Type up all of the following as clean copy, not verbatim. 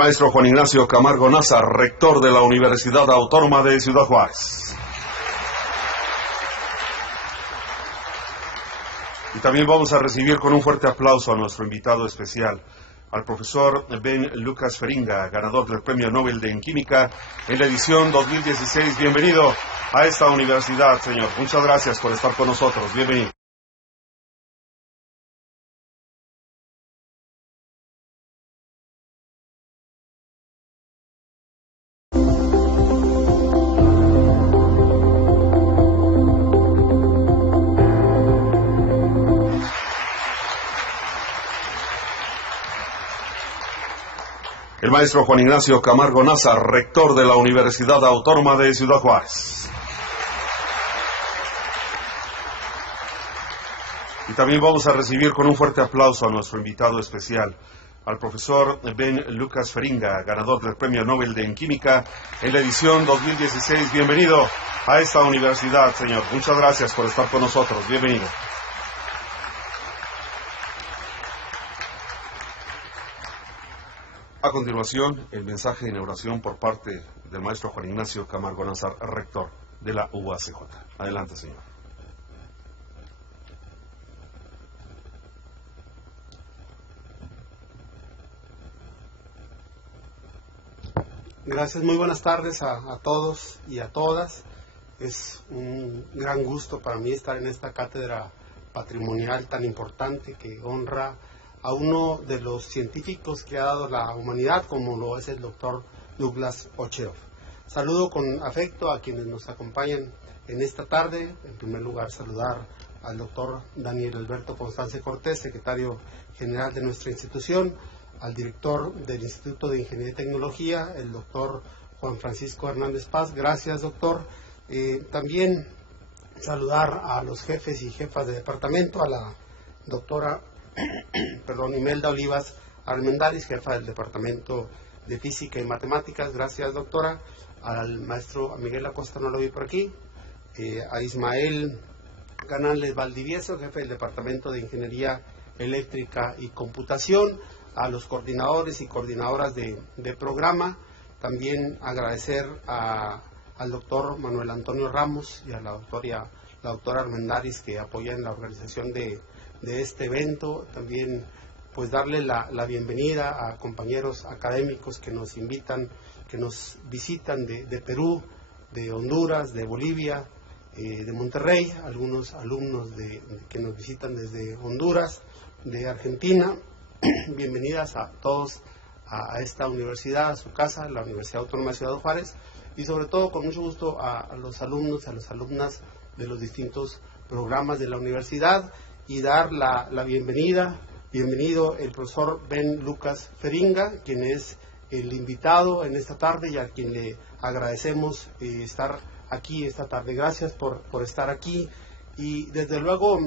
maestro Juan Ignacio Camargo Nazar, rector de la Universidad Autónoma de Ciudad Juárez. Y también vamos a recibir con un fuerte aplauso a nuestro invitado especial, al profesor Ben Lucas Feringa, ganador del Premio Nobel de Química en la edición 2016. Bienvenido a esta universidad, señor. Muchas gracias por estar con nosotros. Bienvenido. El maestro Juan Ignacio Camargo Nazar, rector de la Universidad Autónoma de Ciudad Juárez. Y también vamos a recibir con un fuerte aplauso a nuestro invitado especial, al profesor Ben Lucas Feringa, ganador del Premio Nobel de Química en la edición 2016. Bienvenido a esta universidad, señor. Muchas gracias por estar con nosotros. Bienvenido. A continuación, el mensaje de inauguración por parte del maestro Juan Ignacio Camargo Nazar, rector de la Uacj. Adelante, señor. Gracias, muy buenas tardes a todos y a todas. Es un gran gusto para mí estar en esta cátedra patrimonial tan importante que honra a uno de los científicos que ha dado la humanidad, como lo es el doctor Uacj. Saludo con afecto a quienes nos acompañan en esta tarde. En primer lugar, saludar al doctor Daniel Alberto Constance Cortés, secretario general de nuestra institución, al director del Instituto de Ingeniería y Tecnología, el doctor Juan Francisco Hernández Paz. Gracias, doctor. También saludar a los jefes y jefas de departamento, a la doctora Imelda Olivas Armendáriz, jefa del Departamento de Física y Matemáticas. Gracias, doctora. Al maestro Miguel Acosta, no lo vi por aquí. A Ismael Canales Valdivieso, jefe del Departamento de Ingeniería Eléctrica y Computación. A los coordinadores y coordinadoras de programa. También agradecer al doctor Manuel Antonio Ramos y a la doctora Armendáriz, que apoya en la organización de este evento. También pues darle la bienvenida a compañeros académicos que nos invitan, que nos visitan de Perú, de Honduras, de Bolivia, de Monterrey, algunos alumnos que nos visitan desde Honduras, de Argentina. Bienvenidas a todos a esta universidad, a su casa, la Universidad Autónoma Ciudad Juárez, y sobre todo con mucho gusto a los alumnos, a las alumnas de los distintos programas de la universidad, y dar la bienvenido el profesor Ben Lucas Feringa, quien es el invitado en esta tarde y a quien le agradecemos estar aquí esta tarde. Gracias por estar aquí, y desde luego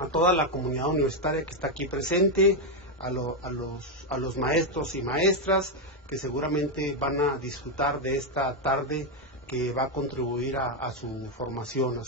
a toda la comunidad universitaria que está aquí presente, a los maestros y maestras que seguramente van a disfrutar de esta tarde, que va a contribuir a su formación,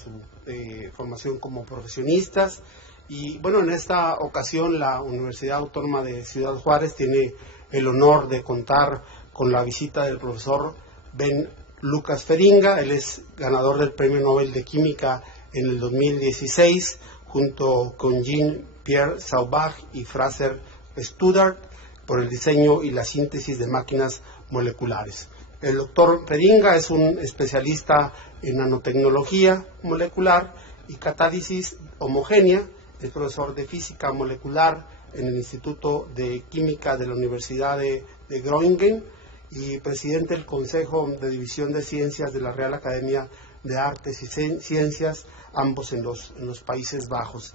formación como profesionistas. Y bueno, en esta ocasión la Universidad Autónoma de Ciudad Juárez tiene el honor de contar con la visita del profesor Ben Lucas Feringa. Él es ganador del Premio Nobel de Química en el 2016, junto con Jean-Pierre Saubage y Fraser Studart, por el diseño y la síntesis de máquinas moleculares. El doctor Feringa es un especialista en nanotecnología molecular y catálisis homogénea. Es profesor de física molecular en el Instituto de Química de la Universidad de Groningen y presidente del Consejo de División de Ciencias de la Real Academia de Artes y Ciencias, ambos en los Países Bajos.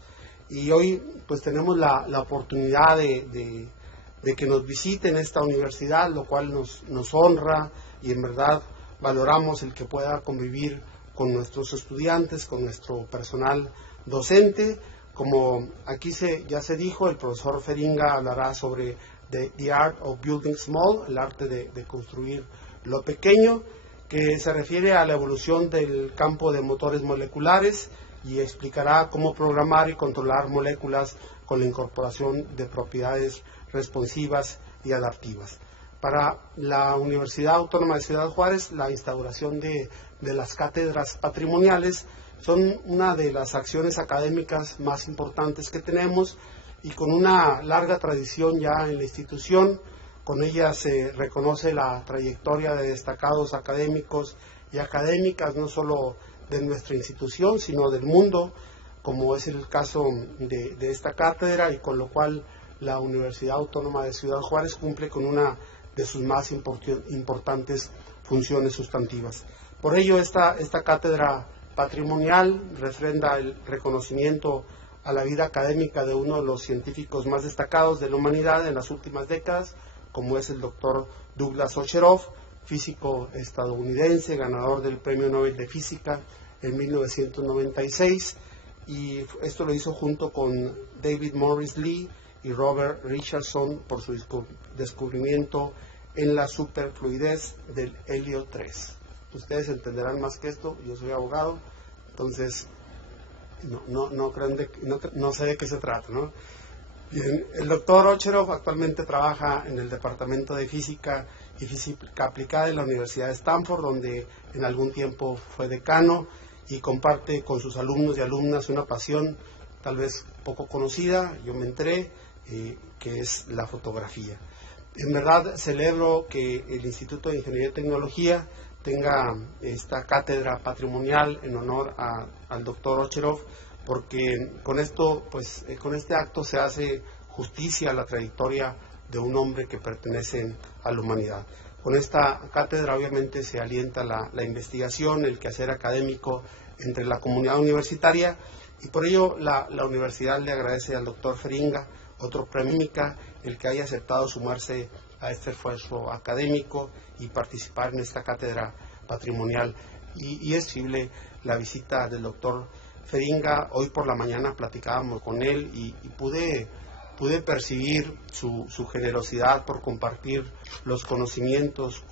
Y hoy pues tenemos la oportunidad de que nos visiten esta universidad, lo cual nos honra, y en verdad valoramos el que pueda convivir con nuestros estudiantes, con nuestro personal docente. Como aquí ya se dijo, el profesor Feringa hablará sobre the art of building small, el arte de construir lo pequeño, que se refiere a la evolución del campo de motores moleculares, y explicará cómo programar y controlar moléculas con la incorporación de propiedades responsivas y adaptivas. Para la Universidad Autónoma de Ciudad Juárez, la instauración de las cátedras patrimoniales son una de las acciones académicas más importantes que tenemos y con una larga tradición ya en la institución. Con ella se reconoce la trayectoria de destacados académicos y académicas, no solo de nuestra institución, sino del mundo, como es el caso de esta cátedra, y con lo cual la Universidad Autónoma de Ciudad Juárez cumple con una de sus más importantes funciones sustantivas. Por ello, esta cátedra patrimonial refrenda el reconocimiento a la vida académica de uno de los científicos más destacados de la humanidad en las últimas décadas, como es el doctor Douglas Ocheroff, físico estadounidense, ganador del Premio Nobel de Física en 1996, y esto lo hizo junto con David Morris Lee y Robert Richardson por su descubrimiento en la superfluidez del helio 3. Ustedes entenderán más que esto, yo soy abogado, entonces no sé de qué se trata, ¿no? Bien, el doctor Ocheroff actualmente trabaja en el Departamento de Física y Física Aplicada en la Universidad de Stanford, donde en algún tiempo fue decano, y comparte con sus alumnos y alumnas una pasión tal vez poco conocida, yo me enteré, que es la fotografía. En verdad celebro que el Instituto de Ingeniería y Tecnología tenga esta cátedra patrimonial en honor al doctor Ocheroff, porque con esto, pues, con este acto se hace justicia a la trayectoria de un hombre que pertenece a la humanidad. Con esta cátedra obviamente se alienta la investigación, el quehacer académico entre la comunidad universitaria, y por ello la universidad le agradece al doctor Feringa, otro Premio, el que haya aceptado sumarse a este esfuerzo académico y participar en esta cátedra patrimonial. Y es posible la visita del doctor Feringa. Hoy por la mañana platicábamos con él y pude percibir su generosidad por compartir los conocimientos,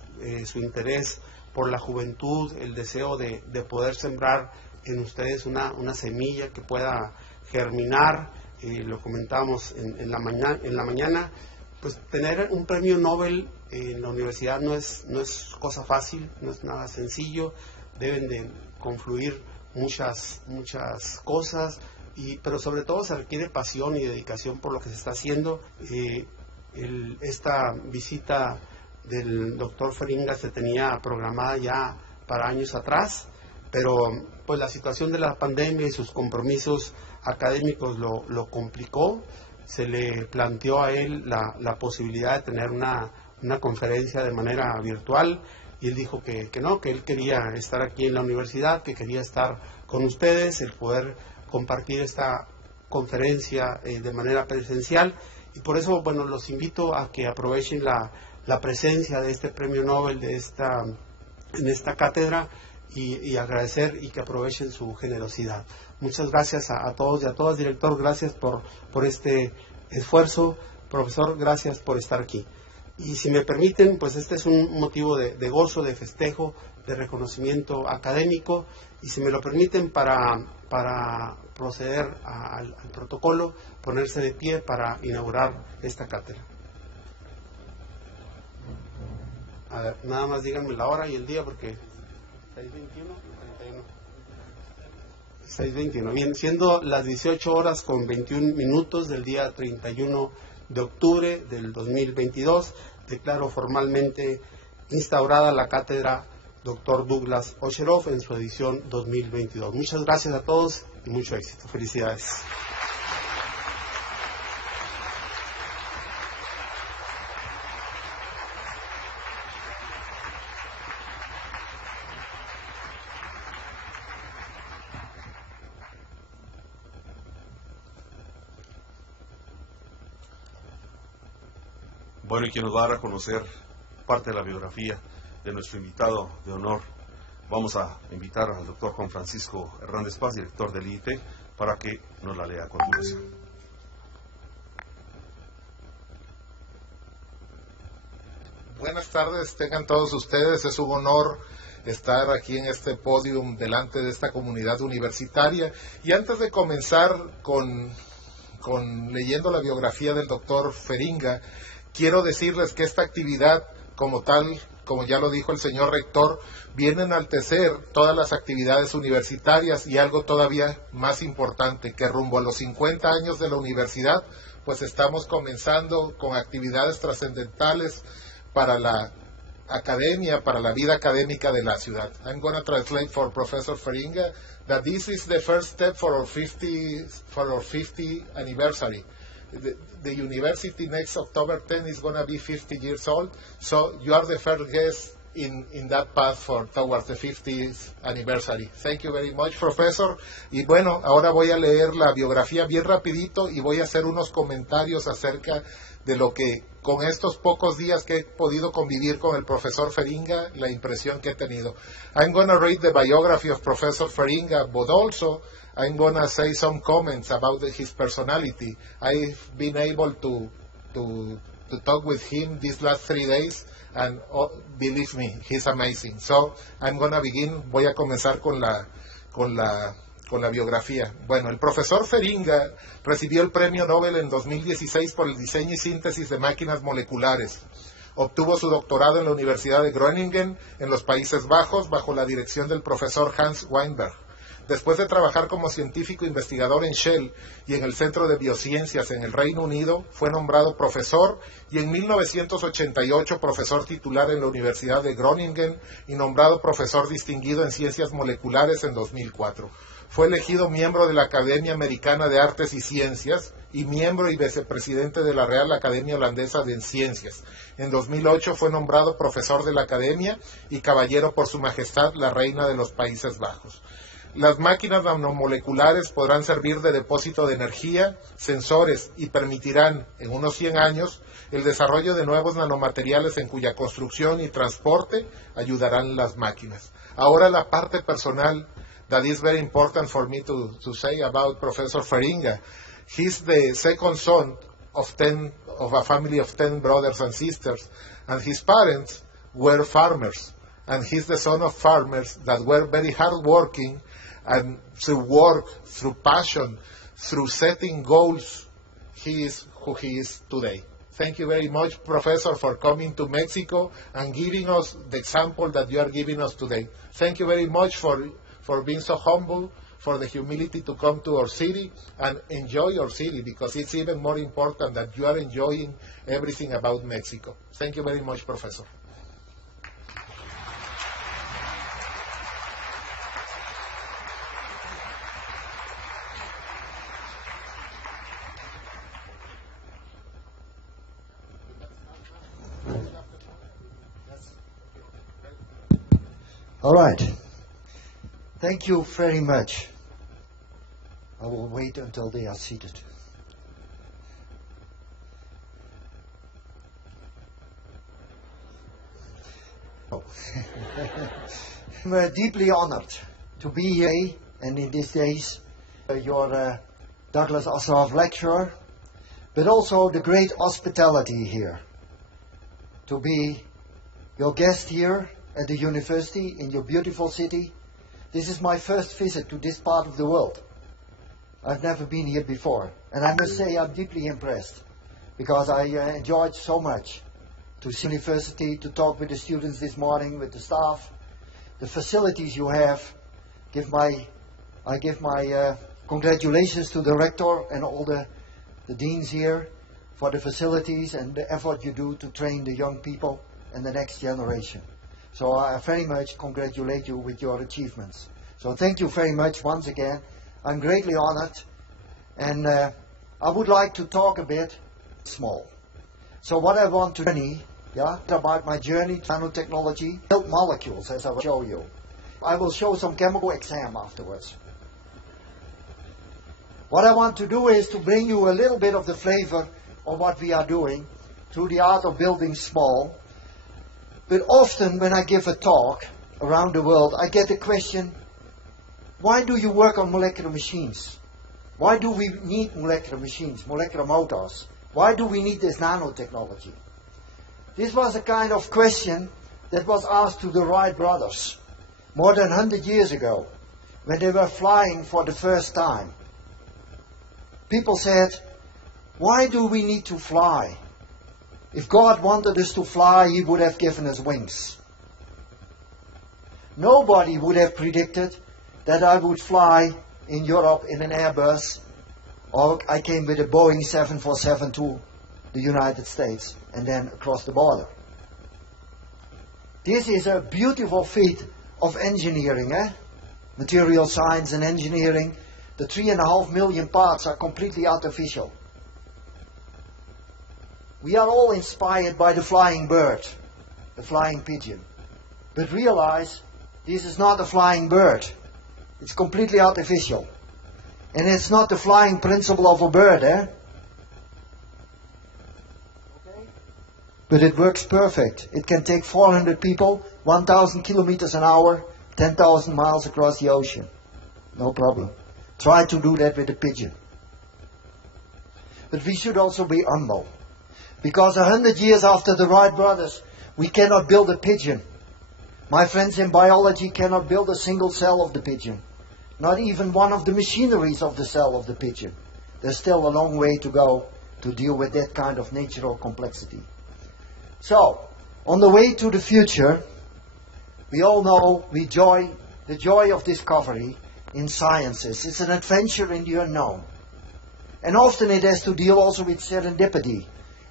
su interés por la juventud, el deseo de poder sembrar en ustedes una semilla que pueda germinar. Lo comentamos en la mañana, pues tener un premio Nobel en la universidad no es cosa fácil, no es nada sencillo, deben de confluir muchas cosas, pero sobre todo se requiere pasión y dedicación por lo que se está haciendo. Esta visita del doctor Feringa se tenía programada ya para años atrás, pero pues la situación de la pandemia y sus compromisos académicos lo complicó. Se le planteó a él la posibilidad de tener una conferencia de manera virtual, y él dijo que no, que él quería estar aquí en la universidad, que quería estar con ustedes, el poder compartir esta conferencia de manera presencial, y por eso, bueno, los invito a que aprovechen la presencia de este Premio Nobel en esta cátedra, y agradecer y que aprovechen su generosidad. Muchas gracias a todos y a todas. Director, gracias por este esfuerzo. Profesor, gracias por estar aquí. Y si me permiten, pues este es un motivo de gozo, de festejo, de reconocimiento académico, y si me lo permiten, para proceder al protocolo, ponerse de pie para inaugurar esta cátedra. A ver, nada más díganme la hora y el día, porque 6:21. Bien, siendo las 18 horas con 21 minutos del día 31 de octubre del 2022, declaro formalmente instaurada la cátedra Dr. Douglas Ocheroff en su edición 2022. Muchas gracias a todos y mucho éxito. Felicidades. Bueno, y quien nos va a dar a conocer parte de la biografía de nuestro invitado de honor, vamos a invitar al doctor Juan Francisco Hernández Paz, director del IIT, para que nos la lea a continuación. Buenas tardes, tengan todos ustedes. Es un honor estar aquí en este podium delante de esta comunidad universitaria. Y antes de comenzar con leyendo la biografía del doctor Feringa, quiero decirles que esta actividad como tal, como ya lo dijo el señor rector, viene a enaltecer todas las actividades universitarias y algo todavía más importante, que rumbo a los 50 años de la universidad, pues estamos comenzando con actividades trascendentales para la academia, para la vida académica de la ciudad. I'm going to translate for Professor Feringa that this is the first step for our 50th anniversary. The university next October 10 is going to be 50 years old, so you are the first guest in that path towards the 50th anniversary. Thank you very much, Professor. Y bueno, ahora voy a leer la biografía bien rapidito y voy a hacer unos comentarios acerca de lo que con estos pocos días que he podido convivir con el profesor Feringa, la impresión que he tenido. I'm going to read the biography of Professor Feringa, but also I'm going to say some comments about his personality. I've been able to talk with him these last 3 days, and believe me, he's amazing. So I'm going to begin. Voy a comenzar con la biografía. Bueno, el profesor Feringa recibió el Premio Nobel en 2016 por el diseño y síntesis de máquinas moleculares. Obtuvo su doctorado en la Universidad de Groningen, en los Países Bajos, bajo la dirección del profesor Hans Weinberg. Después de trabajar como científico investigador en Shell y en el Centro de Biociencias en el Reino Unido, fue nombrado profesor y en 1988 profesor titular en la Universidad de Groningen y nombrado profesor distinguido en Ciencias Moleculares en 2004. Fue elegido miembro de la Academia Americana de Artes y Ciencias y miembro y vicepresidente de la Real Academia Holandesa de Ciencias. En 2008 fue nombrado profesor de la Academia y caballero por Su Majestad la Reina de los Países Bajos. Las máquinas nanomoleculares podrán servir de depósito de energía, sensores y permitirán, en unos 100 años, el desarrollo de nuevos nanomateriales en cuya construcción y transporte ayudarán las máquinas. Ahora la parte personal that is very important for me to say about Professor Feringa. He's the second son of a family of 10 brothers and sisters, and his parents were farmers, and he's the son of farmers that were very hardworking, and through work, through passion, through setting goals, he is who he is today. Thank you very much, Professor, for coming to Mexico and giving us the example that you are giving us today. Thank you very much for being so humble, for the humility to come to our city and enjoy our city, because it's even more important that you are enjoying everything about Mexico. Thank you very much, Professor. All right. Thank you very much. I will wait until they are seated. Oh. I'm deeply honored to be here, and in these days, your Douglas Ossoff lecturer, but also the great hospitality here, to be your guest here at the university in your beautiful city. This is my first visit to this part of the world. I've never been here before, and I must say I'm deeply impressed, because I enjoyed so much to see the university, to talk with the students this morning, with the staff, the facilities you have. I give my congratulations to the rector and all the deans here for the facilities and the effort you do to train the young people and the next generation. So I very much congratulate you with your achievements. So thank you very much once again. I'm greatly honored, and I would like to talk a bit small. So what I want to about my journey to nanotechnology, build molecules, as I will show you. I will show some chemical exam afterwards. What I want to do is to bring you a little bit of the flavor of what we are doing through the art of building small. But often when I give a talk around the world, I get the question, why do you work on molecular machines? Why do we need molecular machines, molecular motors? Why do we need this nanotechnology? This was a kind of question that was asked to the Wright brothers more than 100 years ago, when they were flying for the first time. People said, why do we need to fly? If God wanted us to fly, He would have given us wings. Nobody would have predicted that I would fly in Europe in an Airbus, or I came with a Boeing 747 to the United States and then across the border. This is a beautiful feat of engineering, material science and engineering. The 3.5 million parts are completely artificial. We are all inspired by the flying bird, the flying pigeon. But realize this is not a flying bird. It's completely artificial. And it's not the flying principle of a bird, Okay? But it works perfect. It can take 400 people, 1,000 kilometers an hour, 10,000 miles across the ocean. No problem. Try to do that with a pigeon. But we should also be humble. Because 100 years after the Wright brothers, we cannot build a pigeon. My friends in biology cannot build a single cell of the pigeon. Not even one of the machineries of the cell of the pigeon. There's still a long way to go to deal with that kind of natural complexity. So, on the way to the future, we all know the joy of discovery in sciences. It's an adventure in the unknown. And often it has to deal also with serendipity,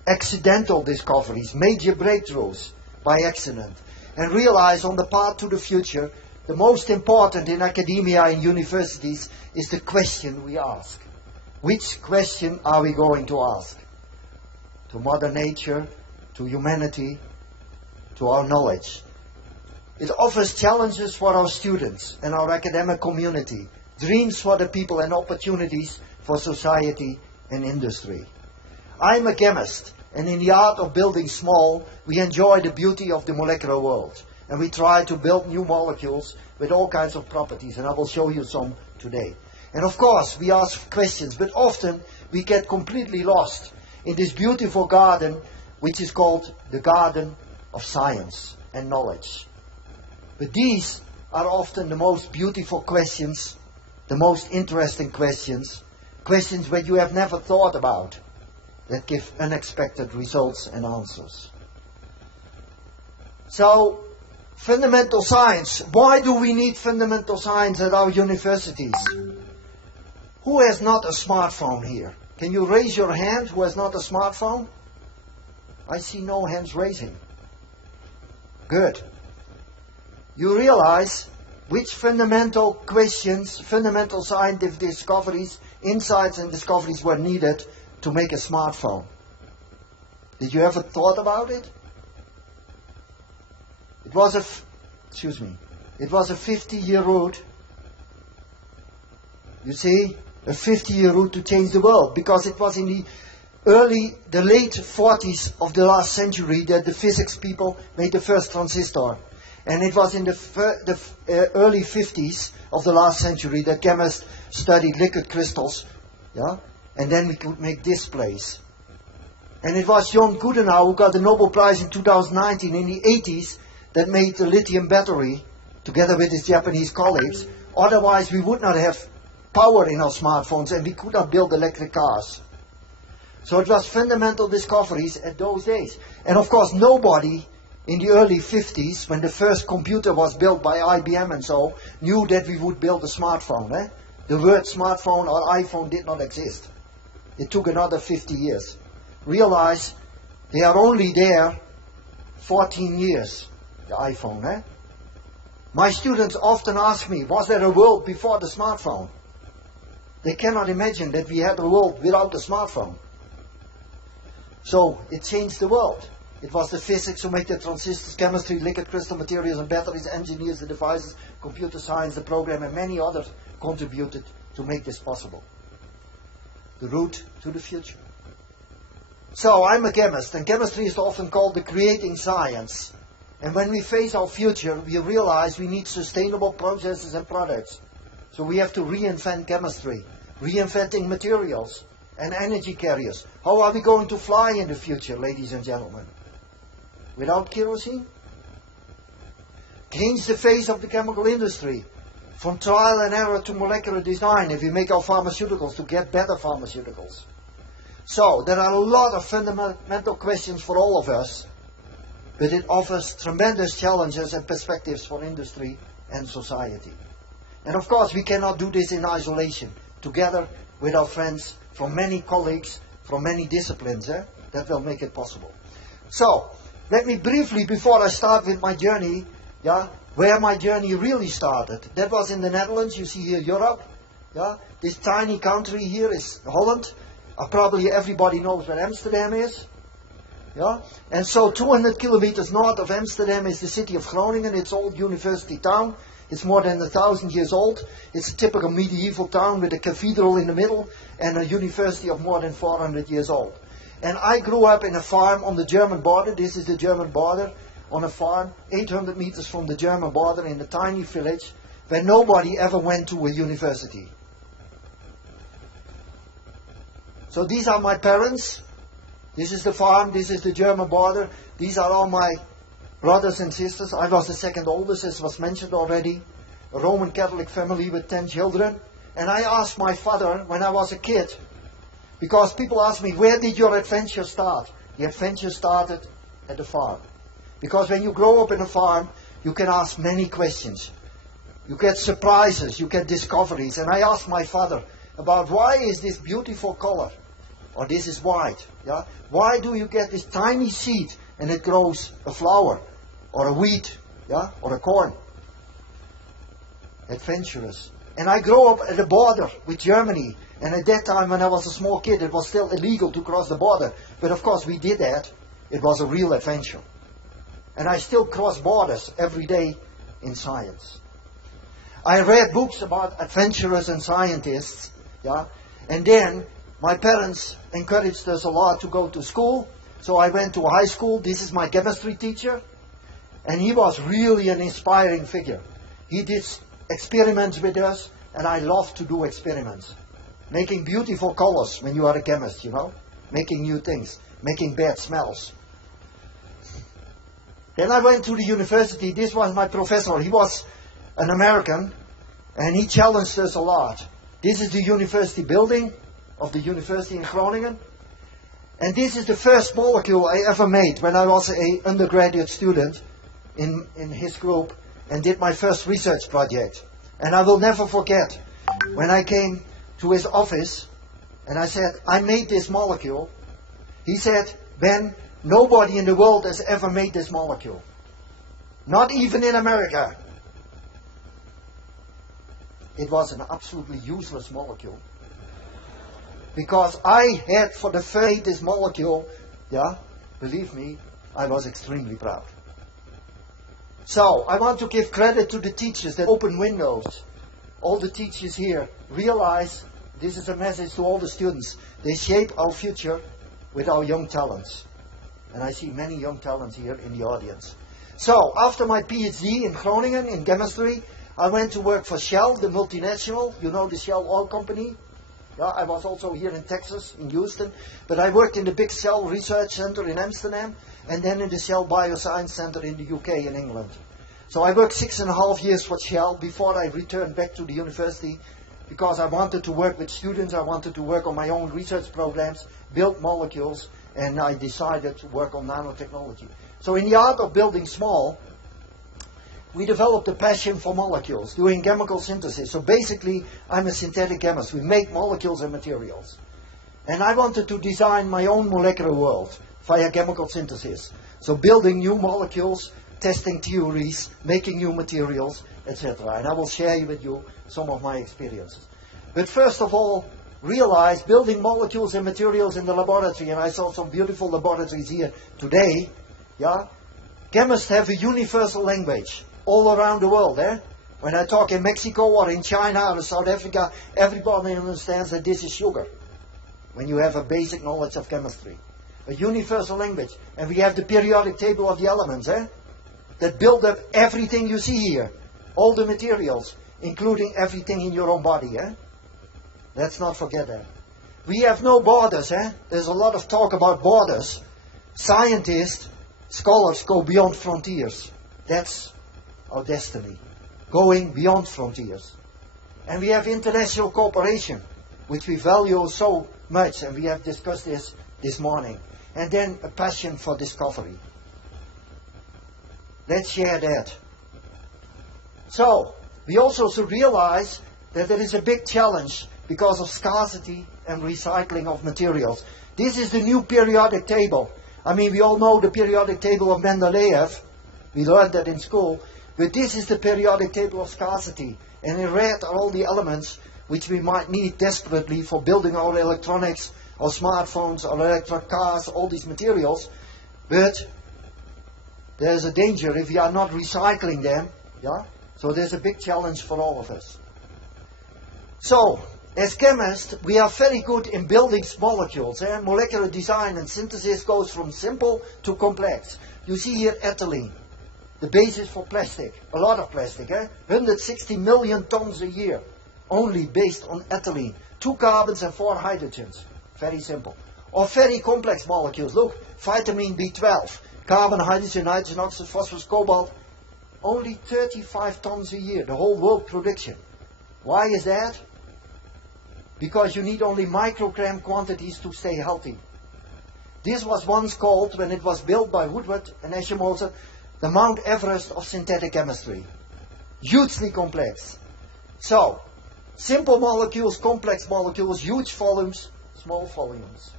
accidental discoveries, major breakthroughs by accident. And realize on the path to the future, the most important in academia and universities is the question we ask. Which question are we going to ask? To Mother Nature, to humanity, to our knowledge. It offers challenges for our students and our academic community, dreams for the people and opportunities for society and industry. I'm a chemist, and in the art of building small, we enjoy the beauty of the molecular world. And we try to build new molecules with all kinds of properties, and I will show you some today. And of course, we ask questions, but often we get completely lost in this beautiful garden, which is called the garden of science and knowledge. But these are often the most beautiful questions, the most interesting questions, questions that you have never thought about, that give unexpected results and answers. So, fundamental science. Why do we need fundamental science at our universities? Who has not a smartphone here? Can you raise your hand who has not a smartphone? I see no hands raising. Good. You realize which fundamental questions, fundamental scientific discoveries, insights and discoveries were needed to make a smartphone. Did you ever thought about it? It was a 50-year route. You see, a 50-year route to change the world, because it was in the late 40s of the last century that the physics people made the first transistor. And it was in the early 50s of the last century that chemists studied liquid crystals, and then we could make displays. And it was John Goodenow who got the Nobel Prize in 2019 in the 80s that made the lithium battery together with his Japanese colleagues. Otherwise we would not have power in our smartphones and we could not build electric cars. So it was fundamental discoveries at those days. And of course nobody in the early 50s, when the first computer was built by IBM and so, knew that we would build a smartphone. The word smartphone or iPhone did not exist. It took another 50 years. Realize they are only there 14 years, the iPhone. My students often ask me, was there a world before the smartphone? They cannot imagine that we had a world without a smartphone. So it changed the world. It was the physics who made the transistors, chemistry, liquid crystal materials and batteries, engineers, the devices, computer science, the program, and many others contributed to make this possible. The route to the future. So I'm a chemist, and chemistry is often called the creating science. And when we face our future, we realize we need sustainable processes and products. So we have to reinvent chemistry, reinventing materials and energy carriers. How are we going to fly in the future, ladies and gentlemen? Without kerosene? Change the face of the chemical industry. From trial and error to molecular design, if we make our pharmaceuticals to get better pharmaceuticals. So there are a lot of fundamental questions for all of us, but it offers tremendous challenges and perspectives for industry and society. And of course, we cannot do this in isolation, together with our friends from many colleagues, from many disciplines, that will make it possible. So, let me briefly, before I start with my journey, where my journey really started. That was in the Netherlands. You see here Europe. This tiny country here is Holland. Probably everybody knows where Amsterdam is. And so 200 kilometers north of Amsterdam is the city of Groningen. It's old university town. It's more than 1,000 years old. It's a typical medieval town with a cathedral in the middle and a university of more than 400 years old. And I grew up in a farm on the German border. This is the German border, on a farm 800 meters from the German border in a tiny village where nobody ever went to a university. So these are my parents. This is the farm. This is the German border. These are all my brothers and sisters. I was the second oldest, as was mentioned already. A Roman Catholic family with 10 children. And I asked my father when I was a kid, because people ask me, where did your adventure start? The adventure started at the farm. Because when you grow up in a farm, you can ask many questions. You get surprises, you get discoveries. And I asked my father about why is this beautiful color? Or this is white. Why do you get this tiny seed and it grows a flower? Or a wheat, or a corn. Adventurous. And I grew up at the border with Germany. And at that time, when I was a small kid, it was still illegal to cross the border. But of course, we did that. It was a real adventure. And I still cross borders every day in science. I read books about adventurers and scientists. And then my parents encouraged us a lot to go to school. So I went to high school. This is my chemistry teacher. And he was really an inspiring figure. He did experiments with us, and I love to do experiments. Making beautiful colors when you are a chemist, Making new things, making bad smells. Then I went to the university. This was my professor. He was an American, and he challenged us a lot. This is the university building of the university in Groningen. And this is the first molecule I ever made when I was an undergraduate student in his group and did my first research project. And I will never forget when I came to his office and I said, I made this molecule. He said, Ben, nobody in the world has ever made this molecule. Not even in America. It was an absolutely useless molecule. Because I had for the first this molecule, believe me, I was extremely proud. So, I want to give credit to the teachers that open windows. All the teachers here realize this is a message to all the students. They shape our future with our young talents. And I see many young talents here in the audience. So, after my PhD in Groningen in chemistry, I went to work for Shell, the multinational. You know the Shell oil company? I was also here in Texas, in Houston. But I worked in the big Shell Research Center in Amsterdam. And then in the Shell Bioscience Center in the UK in England. So I worked 6.5 years for Shell before I returned back to the university. Because I wanted to work with students. I wanted to work on my own research programs, build molecules. And I decided to work on nanotechnology. So in the art of building small, we developed a passion for molecules, doing chemical synthesis. So basically, I'm a synthetic chemist. We make molecules and materials. And I wanted to design my own molecular world via chemical synthesis. So building new molecules, testing theories, making new materials, etc. And I will share with you some of my experiences. But first of all, realize building molecules and materials in the laboratory, and I saw some beautiful laboratories here today, chemists have a universal language all around the world. When I talk in Mexico or in China or South Africa, everybody understands that this is sugar. When you have a basic knowledge of chemistry. A universal language. And we have the periodic table of the elements, that build up everything you see here. All the materials, including everything in your own body, Let's not forget that. We have no borders, There's a lot of talk about borders. Scientists, scholars go beyond frontiers. That's our destiny. Going beyond frontiers. And we have international cooperation. which we value so much, and we have discussed this morning. And then a passion for discovery. Let's share that. So, we also should realize that there is a big challenge because of scarcity and recycling of materials. This is the new periodic table. I mean, we all know the periodic table of Mendeleev. We learned that in school. But this is the periodic table of scarcity. And in red are all the elements which we might need desperately for building our electronics, our smartphones, our electric cars, all these materials. But there's a danger if we are not recycling them. Yeah? So there's a big challenge for all of us. So, as chemists, we are very good in building molecules. Molecular design and synthesis goes from simple to complex. You see here ethylene, the basis for plastic. A lot of plastic. 160 million tons a year, only based on ethylene. 2 carbons and 4 hydrogens. Very simple. Or very complex molecules. Look, vitamin B12, carbon, hydrogen, nitrogen oxide, phosphorus, cobalt. Only 35 tons a year, the whole world production. Why is that? Because you need only microgram quantities to stay healthy. This was once called, when it was built by Woodward and Ashimoto, the Mount Everest of synthetic chemistry. Hugely complex. So, simple molecules, complex molecules, huge volumes, small volumes.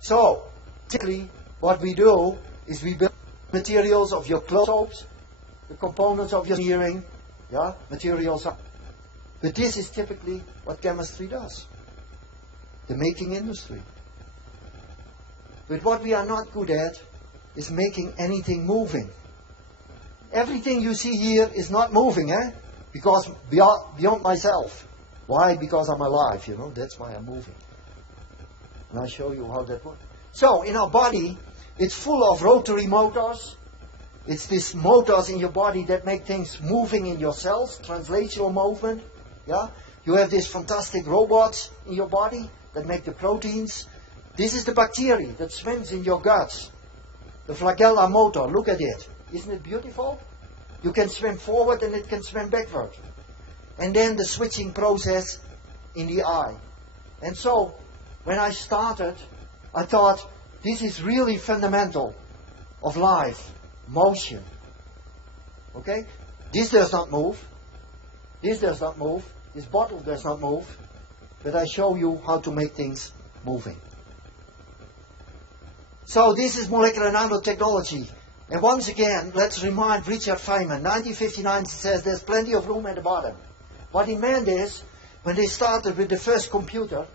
So, typically, what we do is we build materials of your clothes, the components of your engineering, materials. But this is typically what chemistry does. The making industry. But what we are not good at is making anything moving. Everything you see here is not moving, because beyond myself. Why? Because I'm alive, that's why I'm moving. And I'll show you how that works. So, in our body, it's full of rotary motors. It's these motors in your body that make things moving in your cells, translational movement. Yeah? You have these fantastic robots in your body that make the proteins. This is the bacteria that swims in your guts. The flagella motor, look at it. Isn't it beautiful? You can swim forward and it can swim backward. And then the switching process in the eye. And so, when I started, I thought, this is really fundamental of life, motion. Okay? This does not move. This does not move. This bottle does not move. But I show you how to make things moving. So this is molecular nanotechnology. And once again, let's remind Richard Feynman. 1959 says there's plenty of room at the bottom. What he meant is, when they started with the first computer,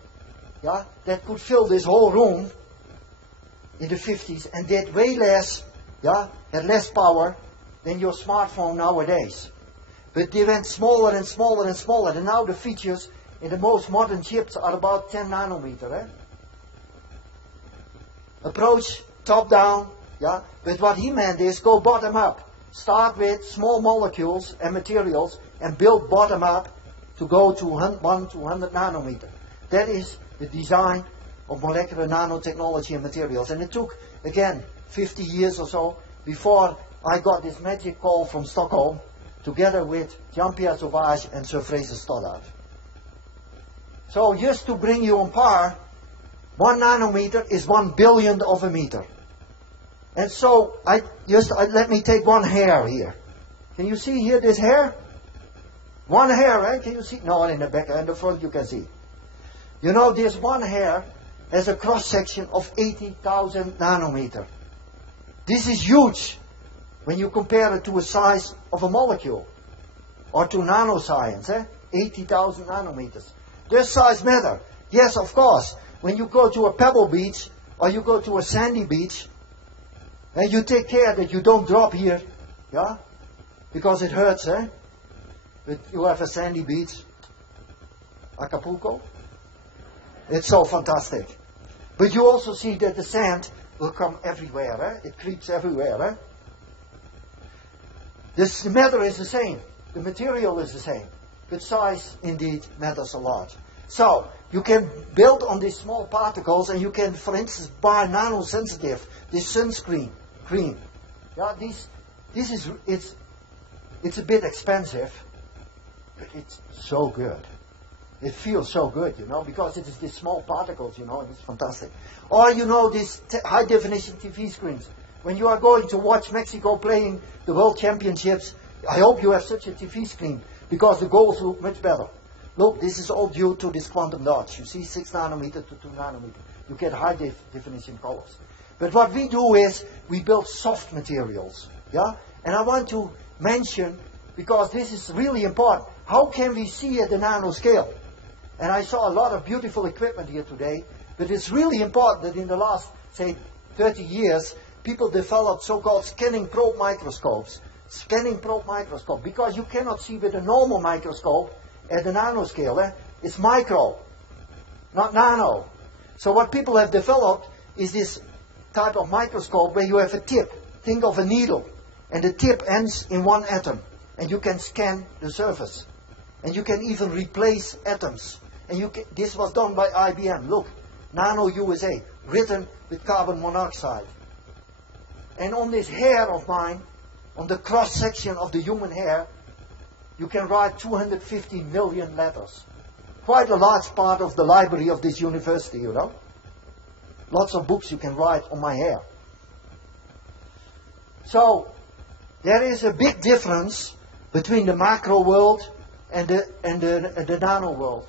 that could fill this whole room, in the 50s, and did way less, had less power than your smartphone nowadays. But they went smaller and smaller and smaller, and now the features in the most modern chips are about 10 nanometer. Approach top down, but what he meant is go bottom up. Start with small molecules and materials and build bottom up to go to 1 to 100 nanometer. That is the design of molecular nanotechnology and materials. And it took, again, 50 years or so before I got this magic call from Stockholm, together with Jean-Pierre Sauvage and Sir Fraser Stoddart. So just to bring you on par, 1 nanometer is 1 billionth of a meter. And so, let me take one hair here. Can you see here this hair? One hair, right? Can you see? No, in the back and the front you can see. This one hair has a cross-section of 80,000 nanometer. This is huge when you compare it to a size of a molecule or to nanoscience. 80,000 nanometers. Does size matter? Yes, of course. When you go to a pebble beach or you go to a sandy beach, and you take care that you don't drop here, because it hurts, But you have a sandy beach, Acapulco. It's so fantastic. But you also see that the sand will come everywhere. It creeps everywhere. The matter is the same. The material is the same. But size indeed matters a lot. So, you can build on these small particles and you can, for instance, buy nanosensitive, this sunscreen cream. It's a bit expensive, but it's so good. It feels so good, you know, because it is these small particles, you know, and it's fantastic. Or, you know, these high-definition TV screens. When you are going to watch Mexico playing the World Championships, I hope you have such a TV screen, because the goals look much better. Look, this is all due to this quantum dots. You see 6 nanometer to 2 nanometer. You get high-definition colors. But what we do is, we build soft materials, yeah? And I want to mention, because this is really important, how can we see at the nanoscale? And I saw a lot of beautiful equipment here today, but it's really important that in the last, say, 30 years, people developed so-called scanning probe microscopes. Scanning probe microscope, because you cannot see with a normal microscope at the nanoscale. Eh? It's micro, not nano. So what people have developed is this type of microscope where you have a tip. Think of a needle, and the tip ends in one atom, and you can scan the surface. And you can even replace atoms. And this was done by IBM. Look, Nano USA, written with carbon monoxide. And on this hair of mine, on the cross-section of the human hair, you can write 250 million letters. Quite a large part of the library of this university, you know. Lots of books you can write on my hair. So, there is a big difference between the macro world and the nano world.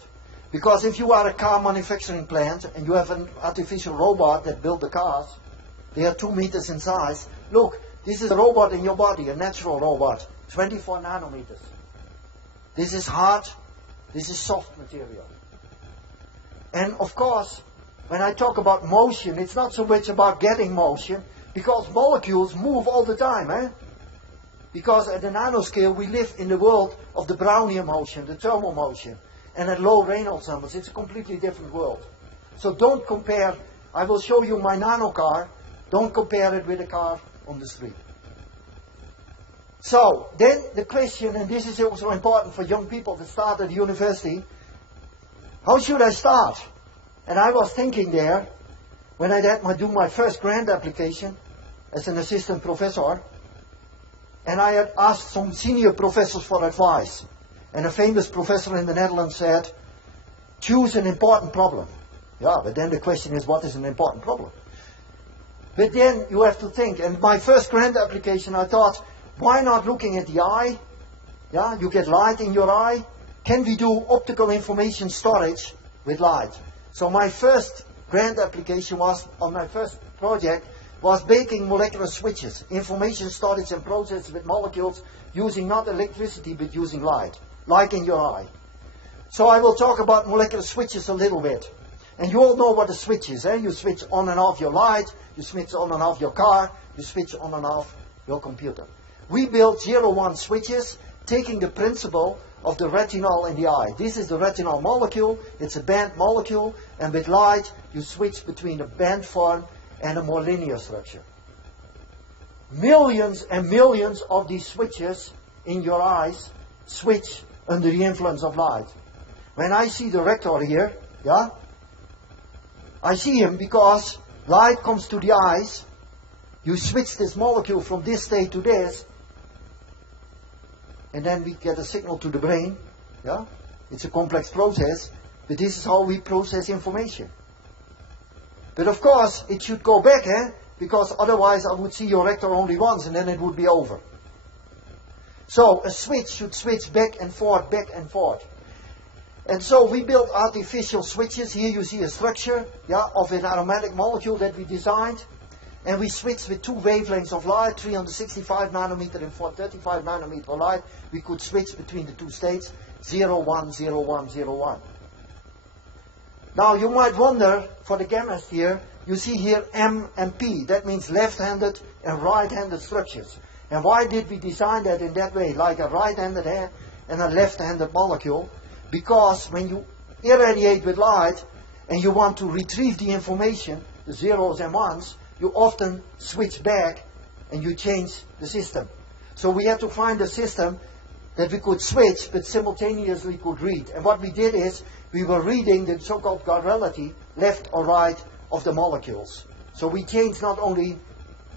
Because if you are a car manufacturing plant and you have an artificial robot that builds the cars, they are 2 meters in size. Look, this is a robot in your body, a natural robot, 24 nanometers. This is hard, this is soft material. And of course, when I talk about motion, it's not so much about getting motion, because molecules move all the time. Eh? Because at the nanoscale, we live in the world of the Brownian motion, the thermal motion. And at low Reynolds numbers, it's a completely different world. So don't compare, I will show you my nano car, don't compare it with a car on the street. So, then the question, and this is also important for young people that start at university, how should I start? And I was thinking there, when I do my first grant application as an assistant professor, and I had asked some senior professors for advice. And a famous professor in the Netherlands said, choose an important problem. Yeah, but then the question is, what is an important problem? But then you have to think, and my first grant application, I thought, why not looking at the eye? Yeah, you get light in your eye. Can we do optical information storage with light? So my first grant application was, on my first project, was baking molecular switches, information storage and processing with molecules using not electricity but using light, like in your eye. So I will talk about molecular switches a little bit. And you all know what a switch is. Eh? You switch on and off your light, you switch on and off your car, you switch on and off your computer. We built 0-1 switches, taking the principle of the retinol in the eye. This is the retinol molecule, it's a band molecule, and with light you switch between a band form and a more linear structure. Millions and millions of these switches in your eyes switch under the influence of light. When I see the rector here, yeah, I see him because light comes to the eyes, you switch this molecule from this state to this, and then we get a signal to the brain, yeah? It's a complex process, but this is how we process information. But of course, it should go back, eh? Because otherwise I would see your rector only once and then it would be over. So a switch should switch back and forth, back and forth. And so we built artificial switches. Here you see a structure, yeah, of an aromatic molecule that we designed. And we switched with 2 wavelengths of light, 365 nanometer and 435 nanometer light. We could switch between the 2 states, 0-1, 0-1, 0-1. Now you might wonder, for the chemist here, you see here M and P. That means left-handed and right-handed structures. And why did we design that in that way, like a right-handed hand and a left-handed molecule? Because when you irradiate with light and you want to retrieve the information, the zeros and ones, you often switch back and you change the system. So we had to find a system that we could switch but simultaneously could read. And what we did is we were reading the so-called chirality, left or right, of the molecules. So we changed not only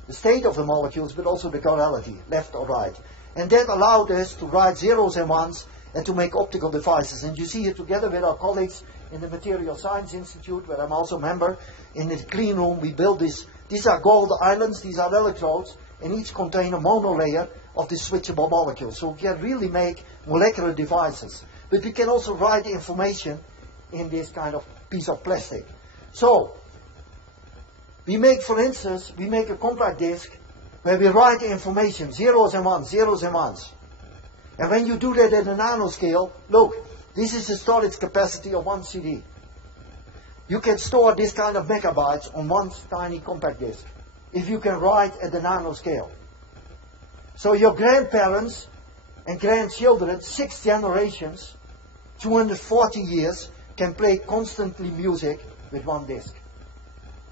the state of the molecules but also the chirality, left or right. And that allowed us to write zeros and ones and to make optical devices. And you see here together with our colleagues in the Material Science Institute, where I'm also a member, in the clean room we build this. These are gold islands, these are electrodes, and each contain a monolayer of this switchable molecule. So we can really make molecular devices. But we can also write information in this kind of piece of plastic. So, we make, for instance, we make a compact disc where we write the information, zeros and ones, zeros and ones. And when you do that at a nanoscale, look, this is the storage capacity of one CD. You can store this kind of megabytes on one tiny compact disc if you can write at the nanoscale. So your grandparents and grandchildren, 6 generations, 240 years, can play constantly music with one disc.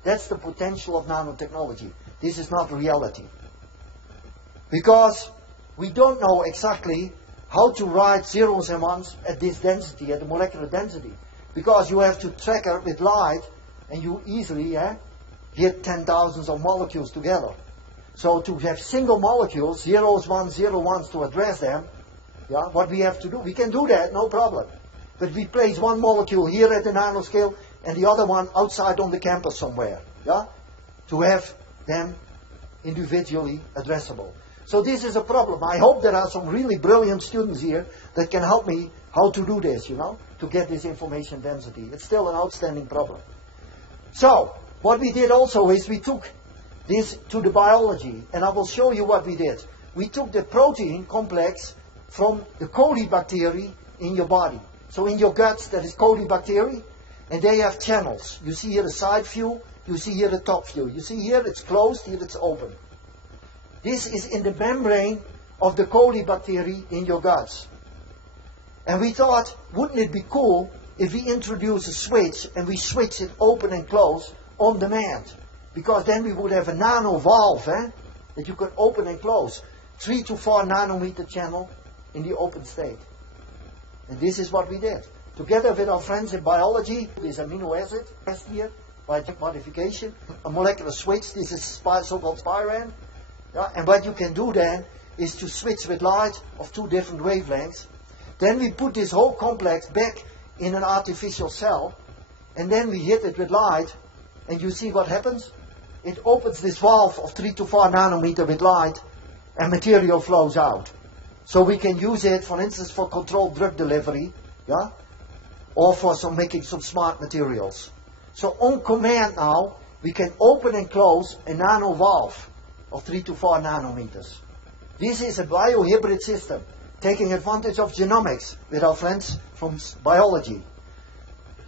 That's the potential of nanotechnology. This is not reality. Because we don't know exactly how to write zeros and ones at this density, at the molecular density. Because you have to track it with light, and you easily get 10,000s of molecules together. So to have single molecules, zeros, ones, zero, ones, to address them, what we have to do, we can do that, no problem. But we place one molecule here at the nanoscale and the other one outside on the campus somewhere, to have them individually addressable. So this is a problem. I hope there are some really brilliant students here that can help me how to do this, to get this information density. It's still an outstanding problem. So, what we did also is we took this to the biology, and I will show you what we did. We took the protein complex from the colibacteria in your body. So in your guts there is colibacteria, and they have channels. You see here the side view, you see here the top view. You see here it's closed, here it's open. This is in the membrane of the colibacteria in your guts. And we thought, wouldn't it be cool if we introduce a switch and we switch it open and close on demand? Because then we would have a nano valve that you could open and close. 3 to 4 nanometer channel in the open state. And this is what we did. Together with our friends in biology, this amino acid test here by modification, a molecular switch. This is so-called spiran. And what you can do then is to switch with light of 2 different wavelengths. Then we put this whole complex back in an artificial cell, and then we hit it with light, and you see what happens? It opens this valve of 3 to 4 nanometer with light, and material flows out. So we can use it, for instance, for controlled drug delivery, or for making some smart materials. So on command now, we can open and close a nano valve of 3 to 4 nanometers. This is a biohybrid system, taking advantage of genomics with our friends from biology.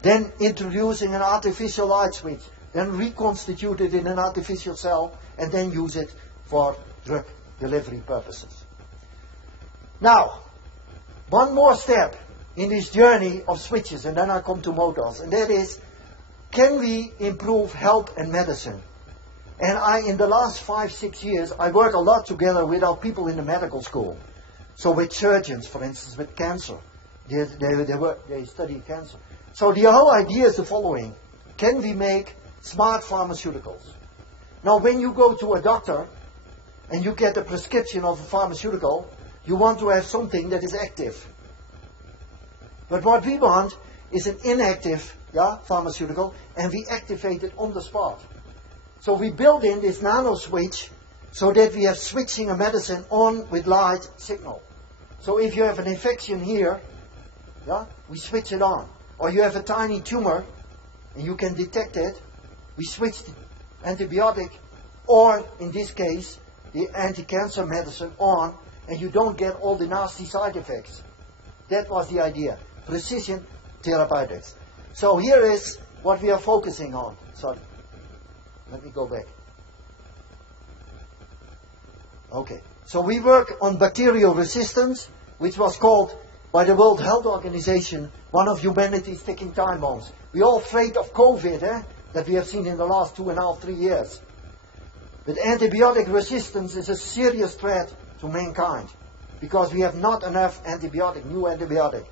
Then introducing an artificial light switch, then reconstitute it in an artificial cell, and then use it for drug delivery purposes. Now, one more step in this journey of switches, and then I come to motors, and that is, can we improve health and medicine? And in the last 5-6 years, I work a lot together with our people in the medical school. So with surgeons, for instance, with cancer. They study cancer. So the whole idea is the following. Can we make smart pharmaceuticals? Now, when you go to a doctor and you get a prescription of a pharmaceutical, you want to have something that is active. But what we want is an inactive pharmaceutical, and we activate it on the spot. So we build in this nano switch so that we have switching a medicine on with light signal. So if you have an infection here, we switch it on. Or you have a tiny tumor and you can detect it, we switch the antibiotic, or in this case, the anti-cancer medicine on, and you don't get all the nasty side effects. That was the idea. Precision therapeutics. So here is what we are focusing on. Sorry. Let me go back. Okay. So we work on bacterial resistance, which was called by the World Health Organization one of humanity's ticking time bombs. We're all afraid of COVID, that we have seen in the last 2.5, 3 years. But antibiotic resistance is a serious threat to mankind, because we have not enough new antibiotic.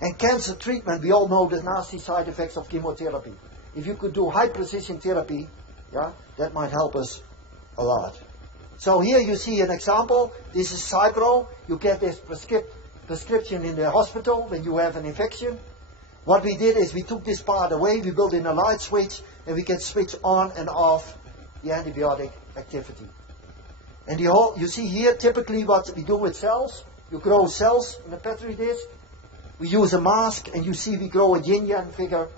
And cancer treatment, we all know the nasty side effects of chemotherapy. If you could do high precision therapy, that might help us a lot. So here you see an example. This is Cipro. You get this prescription in the hospital when you have an infection. What we did is we took this part away, we built in a light switch, and we can switch on and off the antibiotic activity. And you see here typically what we do with cells. You grow cells in a petri dish. We use a mask, and you see we grow a yin-yang figure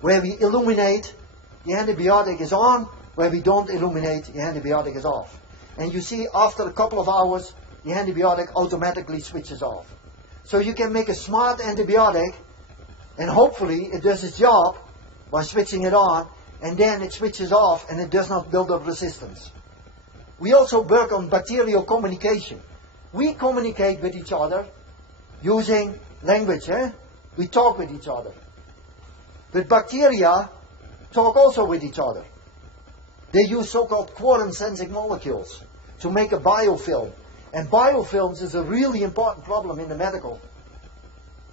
where we illuminate, the antibiotic is on, where we don't illuminate, the antibiotic is off. And you see after a couple of hours, the antibiotic automatically switches off. So you can make a smart antibiotic, and hopefully it does its job by switching it on, and then it switches off and it does not build up resistance. We also work on bacterial communication. We communicate with each other using language. We talk with each other. But bacteria talk also with each other. They use so-called quorum-sensing molecules to make a biofilm. And biofilms is a really important problem in the medical.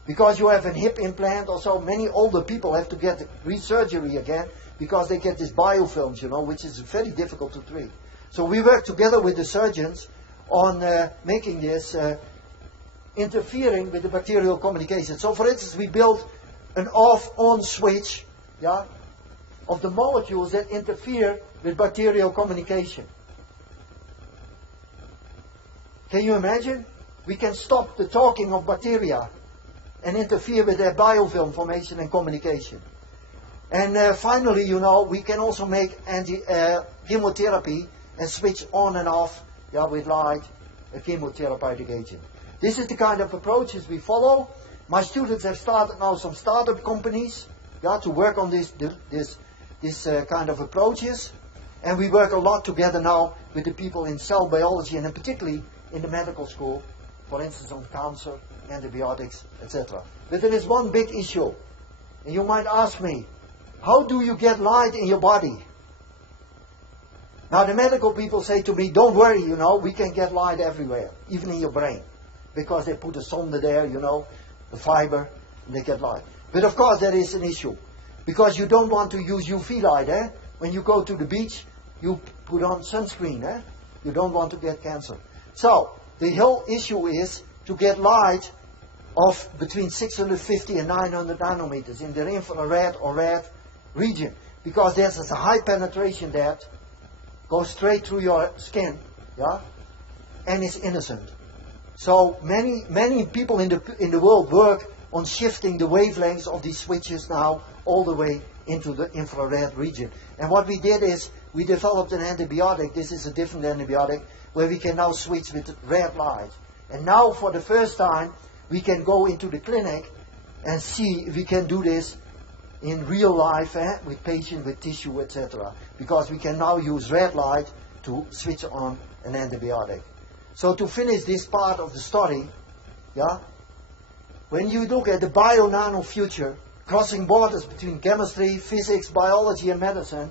Because you have a hip implant or so, many older people have to get resurgery again because they get these biofilms, which is very difficult to treat. So we work together with the surgeons on making this interfering with the bacterial communication. So for instance, we built an off-on switch of the molecules that interfere with bacterial communication. Can you imagine? We can stop the talking of bacteria and interfere with their biofilm formation and communication. And finally, we can also make chemotherapy and switch on and off with light, a chemotherapeutic agent. This is the kind of approaches we follow. My students have started now some startup companies to work on this kind of approaches. And we work a lot together now with the people in cell biology and particularly in the medical school, for instance on cancer, antibiotics, etc. But there is one big issue. And you might ask me, how do you get light in your body? Now the medical people say to me, don't worry, we can get light everywhere, even in your brain. Because they put a sonde there, the fiber, and they get light. But of course there is an issue. Because you don't want to use UV light, When you go to the beach, you put on sunscreen, You don't want to get cancer. So, the whole issue is to get light of between 650 and 900 nanometers in the infrared or red region. Because there's a high penetration that goes straight through your skin, and is innocent. So many people in the world work on shifting the wavelengths of these switches now all the way into the infrared region. And what we did is we developed an antibiotic. This is a different antibiotic where we can now switch with red light. And now for the first time we can go into the clinic and see if we can do this in real life with patients, with tissue, etc. Because we can now use red light to switch on an antibiotic. So to finish this part of the story, when you look at the bio-nano future, crossing borders between chemistry, physics, biology and medicine,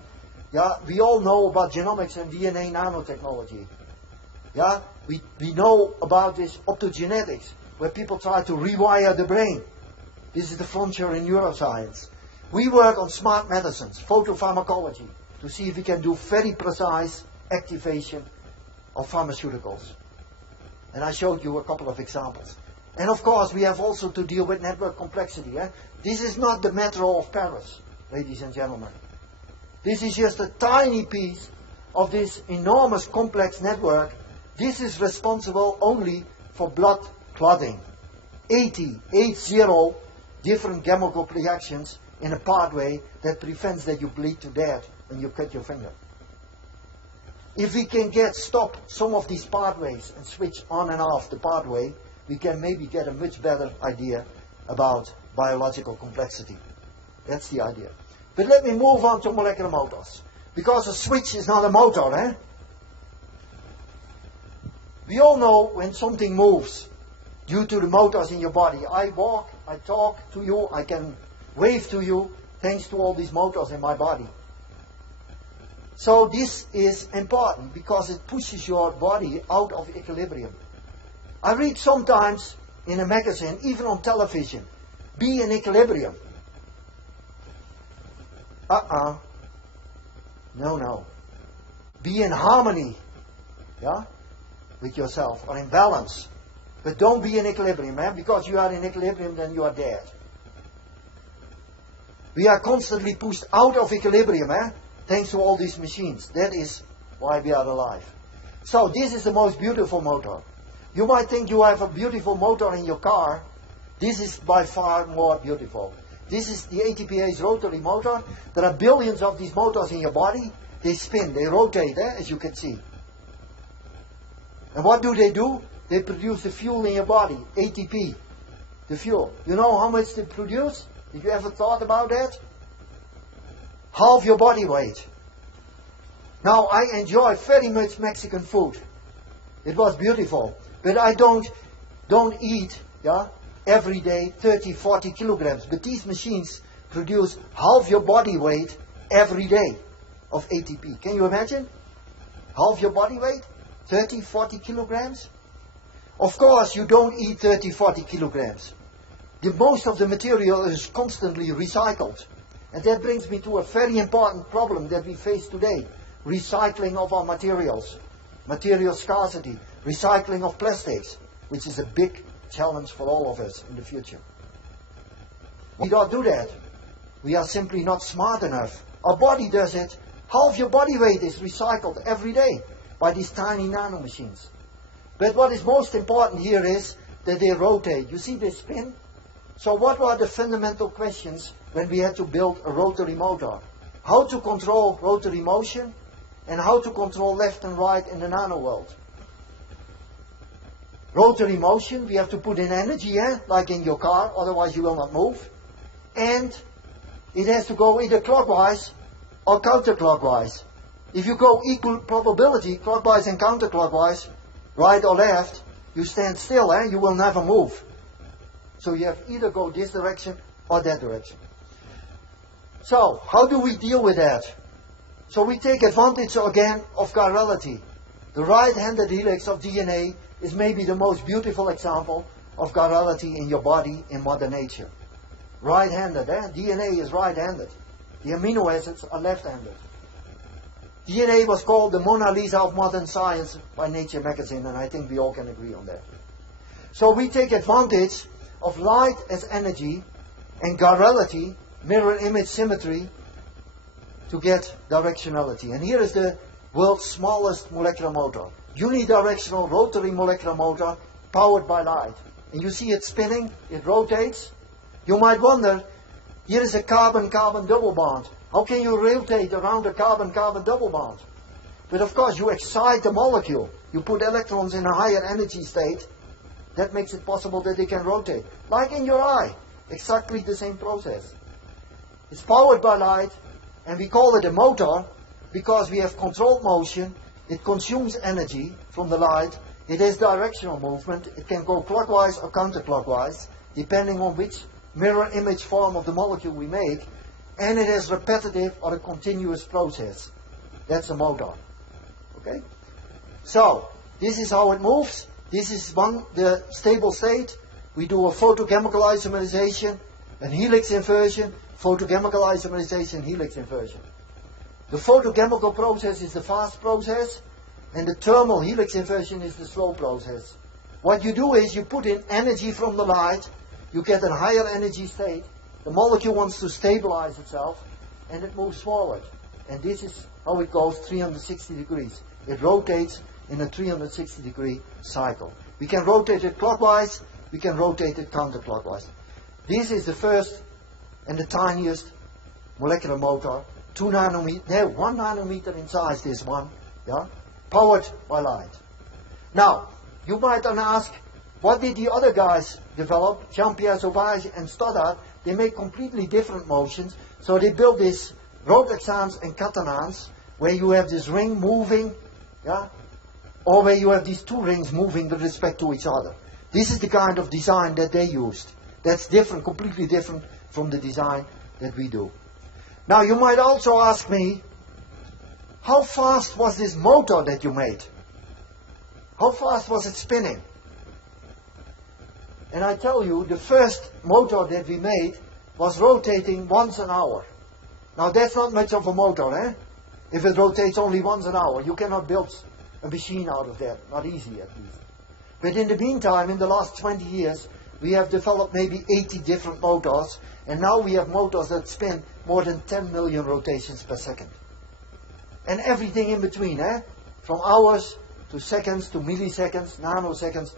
we all know about genomics and DNA nanotechnology. We know about this optogenetics, where people try to rewire the brain. This is the frontier in neuroscience. We work on smart medicines, photopharmacology, to see if we can do very precise activation of pharmaceuticals. And I showed you a couple of examples. And of course, we have also to deal with network complexity. This is not the metro of Paris, ladies and gentlemen. This is just a tiny piece of this enormous complex network. This is responsible only for blood clotting. 80 different chemical reactions in a pathway that prevents that you bleed to death when you cut your finger. If we can stop some of these pathways and switch on and off the pathway, we can maybe get a much better idea about biological complexity. That's the idea. But let me move on to molecular motors. Because a switch is not a motor, We all know when something moves due to the motors in your body. I walk, I talk to you, I can wave to you, thanks to all these motors in my body. So this is important because it pushes your body out of equilibrium. I read sometimes in a magazine, even on television, be in equilibrium. No. Be in harmony, with yourself, or in balance. But don't be in equilibrium, because you are in equilibrium, then you are dead. We are constantly pushed out of equilibrium, thanks to all these machines. That is why we are alive. So this is the most beautiful motor. You might think you have a beautiful motor in your car. This is by far more beautiful. This is the ATPA's rotary motor. There are billions of these motors in your body. They spin, they rotate, as you can see. And what do? They produce the fuel in your body, ATP, the fuel. You know how much they produce? Did you ever thought about that? Half your body weight. Now, I enjoy very much Mexican food. It was beautiful. But I don't eat, every day 30, 40 kilograms. But these machines produce half your body weight every day of ATP. Can you imagine? Half your body weight? 30, 40 kilograms? Of course, you don't eat 30, 40 kilograms. Most of the material is constantly recycled. And that brings me to a very important problem that we face today. Recycling of our materials. Material scarcity. Recycling of plastics. Which is a big challenge for all of us in the future. We don't do that. We are simply not smart enough. Our body does it. Half your body weight is recycled every day by these tiny nano machines. But what is most important here is that they rotate. You see they spin? So what were the fundamental questions when we had to build a rotary motor? How to control rotary motion and how to control left and right in the nano world. Rotary motion, we have to put in energy, like in your car, otherwise you will not move. And it has to go either clockwise or counterclockwise. If you go equal probability, clockwise and counterclockwise, right or left, you stand still, you will never move. So you have either go this direction or that direction. So, how do we deal with that? So we take advantage again of chirality. The right-handed helix of DNA is maybe the most beautiful example of chirality in your body in Mother Nature. Right-handed, DNA is right-handed. The amino acids are left-handed. DNA was called the Mona Lisa of modern science by Nature magazine, and I think we all can agree on that. So we take advantage of light as energy and chirality, mirror image symmetry, to get directionality. And here is the world's smallest molecular motor. Unidirectional rotary molecular motor powered by light. And you see it spinning, it rotates. You might wonder, here is a carbon-carbon double bond. How can you rotate around a carbon-carbon double bond? But of course you excite the molecule. You put electrons in a higher energy state. That makes it possible that they can rotate. Like in your eye. Exactly the same process. It's powered by light, and we call it a motor because we have controlled motion. It consumes energy from the light. It has directional movement. It can go clockwise or counterclockwise, depending on which mirror image form of the molecule we make. And it has repetitive or a continuous process. That's a motor. Okay? So, this is how it moves. This is the stable state. We do a photochemical isomerization, an helix inversion, photochemical isomerization, helix inversion. The photochemical process is the fast process, and the thermal helix inversion is the slow process. What you do is you put in energy from the light, you get a higher energy state, the molecule wants to stabilize itself, and it moves forward. And this is how it goes 360 degrees. It rotates in a 360 degree cycle. We can rotate it clockwise, we can rotate it counterclockwise. This is the first and the tiniest molecular motor, 1 nanometer in size, this one, powered by light. Now, you might then ask, what did the other guys develop? Jean-Pierre Sauvage and Stoddard, they make completely different motions. So they built these rotaxans and catenans, where you have this ring moving, or where you have these two rings moving with respect to each other. This is the kind of design that they used. That's different, completely different from the design that we do. Now you might also ask me, how fast was this motor that you made? How fast was it spinning? And I tell you, the first motor that we made was rotating once an hour. Now that's not much of a motor, If it rotates only once an hour, you cannot build a machine out of that. Not easy, at least. But in the meantime, in the last 20 years, we have developed maybe 80 different motors, and now we have motors that spin more than 10 million rotations per second. And everything in between, from hours to seconds to milliseconds, nanoseconds,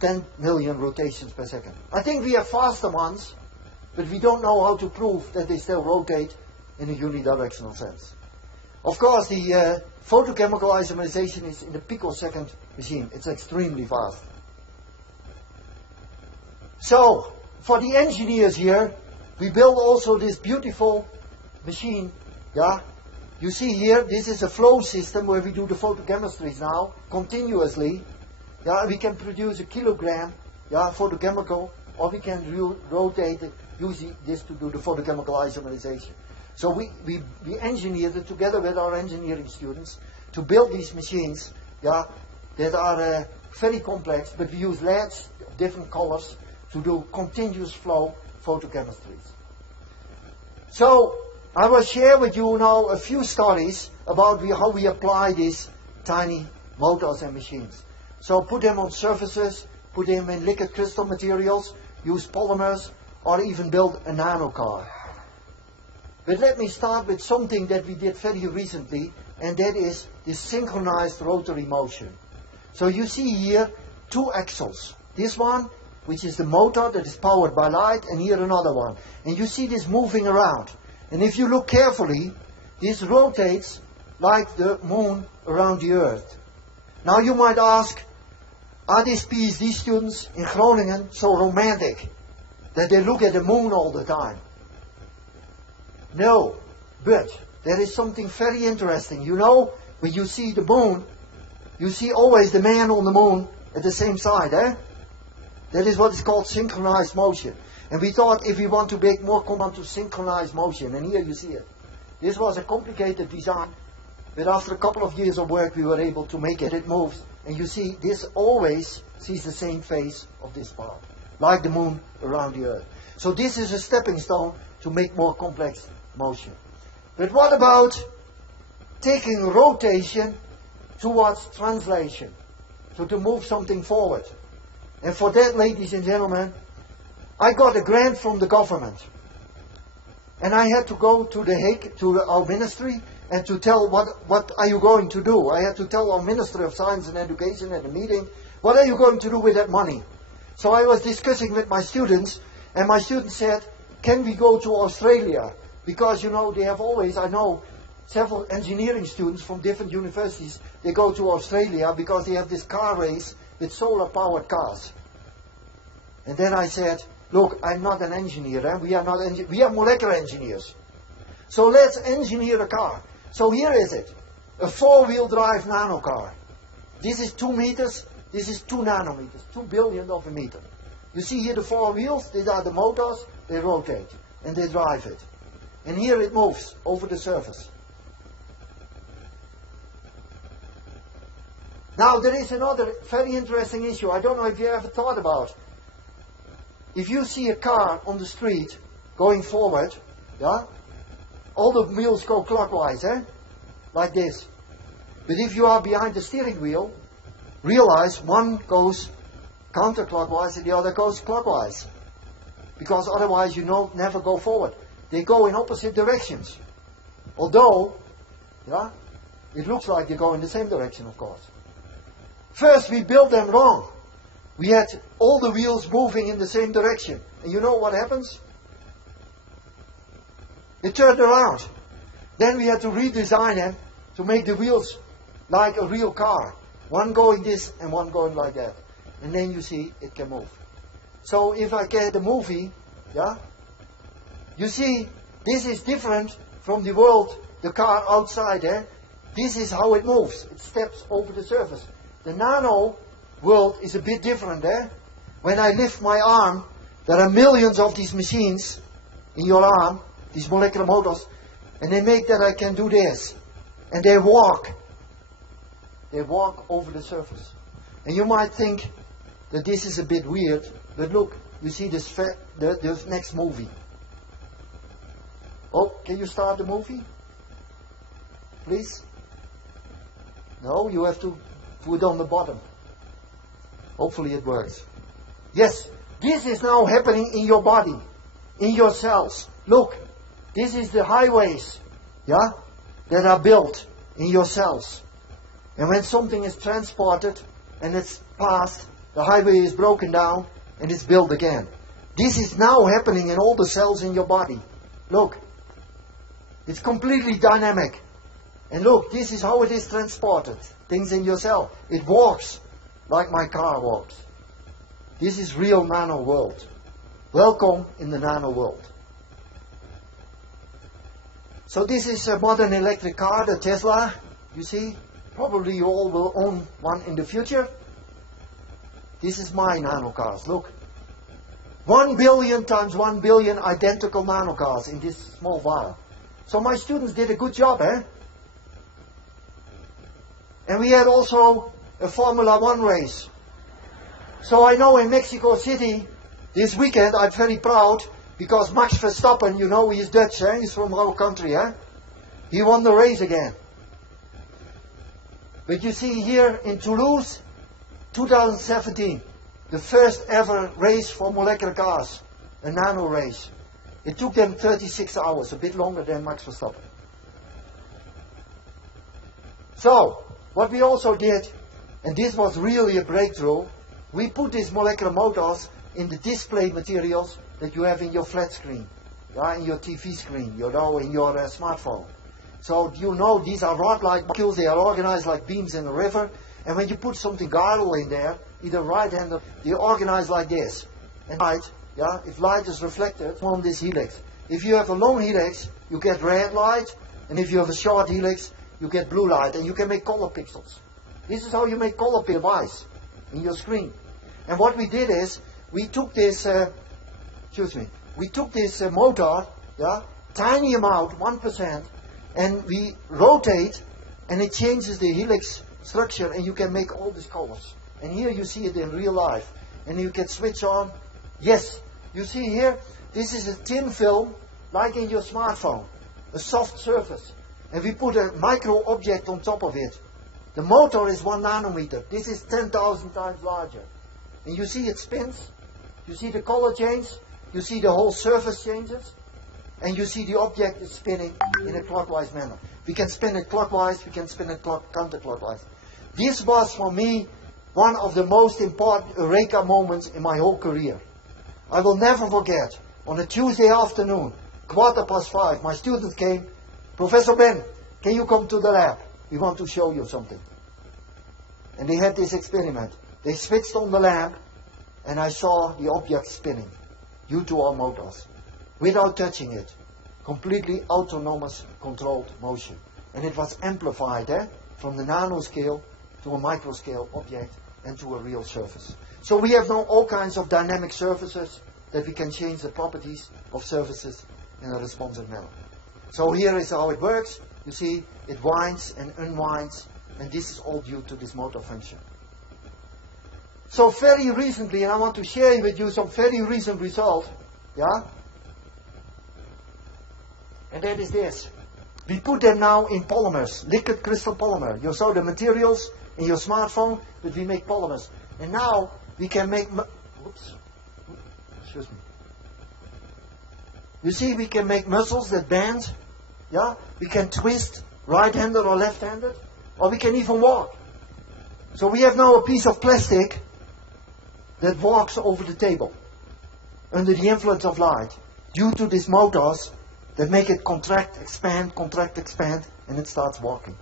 10 million rotations per second. I think we have faster ones, but we don't know how to prove that they still rotate in a unidirectional sense. Of course, the photochemical isomerization is in the picosecond machine. It's extremely fast. So, for the engineers here, we build also this beautiful machine. Yeah, you see here, this is a flow system where we do the photochemistries now, continuously. Yeah, we can produce a kilogram, photochemical, or we can rotate it, using this to do the photochemical isomerization. So we engineered it together with our engineering students to build these machines, that are very complex, but we use LEDs of different colors to do continuous flow photochemistries. So I will share with you now a few stories about how we apply these tiny motors and machines. So put them on surfaces, put them in liquid crystal materials, use polymers, or even build a nano car. But let me start with something that we did very recently, and that is this synchronized rotary motion. So you see here two axles. This one, which is the motor that is powered by light, and here another one. And you see this moving around. And if you look carefully, this rotates like the moon around the earth. Now you might ask, are these PhD students in Groningen so romantic that they look at the moon all the time? No, but there is something very interesting. You know, when you see the moon, you see always the man on the moon at the same side, That is what is called synchronized motion. And we thought if we want to make more common to synchronized motion, and here you see it. This was a complicated design, but after a couple of years of work we were able to make it. It moves, and you see this always sees the same phase of this part, like the moon around the earth. So this is a stepping stone to make more complex motion. But what about taking rotation towards translation? So to move something forward. And for that, ladies and gentlemen, I got a grant from the government. And I had to go to The Hague, to our ministry, and to tell what are you going to do. I had to tell our Ministry of Science and Education at a meeting, what are you going to do with that money? So I was discussing with my students, and my students said, can we go to Australia? Because, you know, they have always, I know, several engineering students from different universities, they go to Australia because they have this car race with solar-powered cars. And then I said, look, I'm not an engineer. We are not we are molecular engineers. So let's engineer a car. So here is it, a four-wheel drive nano car. This is 2 meters, this is 2 nanometers, 2 billionth of a meter. You see here the 4 wheels, these are the motors, they rotate and they drive it. And here it moves over the surface. Now there is another very interesting issue. I don't know if you ever thought about. If you see a car on the street going forward, all the wheels go clockwise, like this. But if you are behind the steering wheel, realize one goes counterclockwise and the other goes clockwise. Because otherwise you never go forward. They go in opposite directions. Although, it looks like they go in the same direction, of course. First, we built them wrong. We had all the wheels moving in the same direction. And you know what happens? It turned around. Then we had to redesign them to make the wheels like a real car. One going this and one going like that. And then you see it can move. So if I get the movie, you see this is different from the world, the car outside. This is how it moves. It steps over the surface. The nano world is a bit different. When I lift my arm, there are millions of these machines in your arm, these molecular motors, and they make that I can do this. And they walk. They walk over the surface. And you might think that this is a bit weird, but look, you see this the next movie. Oh, can you start the movie? Please? No, you have to put it on the bottom. Hopefully it works. Yes, this is now happening in your body, in your cells. Look, this is the highways, yeah, that are built in your cells. And when something is transported and it's passed, the highway is broken down and it's built again. This is now happening in all the cells in your body. Look, it's completely dynamic. And look, this is how it is transported. Things in your cell. It walks like my car walks. This is real nano world. Welcome in the nano world. So this is a modern electric car, the Tesla. You see, probably you all will own one in the future. This is my nano cars. Look, 1 billion times 1 billion identical nano cars in this small vial. So my students did a good job, eh? And we had also a Formula 1 race. So I know in Mexico City, this weekend, I'm very proud, because Max Verstappen, you know, he's Dutch, eh? He's from our country, eh? He won the race again. But you see here in Toulouse, 2017, the first ever race for molecular cars, a nano race. It took them 36 hours, a bit longer than Max Verstappen. So, what we also did, and this was really a breakthrough, we put these molecular motors in the display materials that you have in your flat screen, in your TV screen, you know, in your smartphone. So you know these are rod-like molecules, they are organized like beams in a river, and when you put something gargle in there, either right-handed, they organize like this. And light, if light is reflected from this helix. If you have a long helix, you get red light, and if you have a short helix, you get blue light, and you can make color pixels. This is how you make color device in your screen. And what we did is, we took this, motor, tiny amount, 1%, and we rotate, and it changes the helix structure, and you can make all these colors. And here you see it in real life, and you can switch on. Yes, you see here, this is a thin film, like in your smartphone, a soft surface. And we put a micro object on top of it. The motor is 1 nanometer. This is 10,000 times larger. And you see it spins. You see the color change. You see the whole surface changes. And you see the object is spinning in a clockwise manner. We can spin it clockwise. We can spin it counterclockwise. This was for me one of the most important eureka moments in my whole career. I will never forget. On a Tuesday afternoon, 5:15, my students came. Professor Ben, can you come to the lab? We want to show you something. And they had this experiment. They switched on the lamp, and I saw the object spinning due to our motors, without touching it. Completely autonomous controlled motion. And it was amplified from the nanoscale to a microscale object and to a real surface. So we have now all kinds of dynamic surfaces that we can change the properties of surfaces in a responsive manner. So here is how it works. You see, it winds and unwinds, and this is all due to this motor function. So very recently, and I want to share with you some very recent results, and that is this. We put them now in polymers, liquid crystal polymer. You saw the materials in your smartphone, but we make polymers. And now we can make, you see, we can make muscles that bend. We can twist right-handed or left-handed, or we can even walk. So we have now a piece of plastic that walks over the table under the influence of light due to these motors that make it contract, expand, and it starts walking.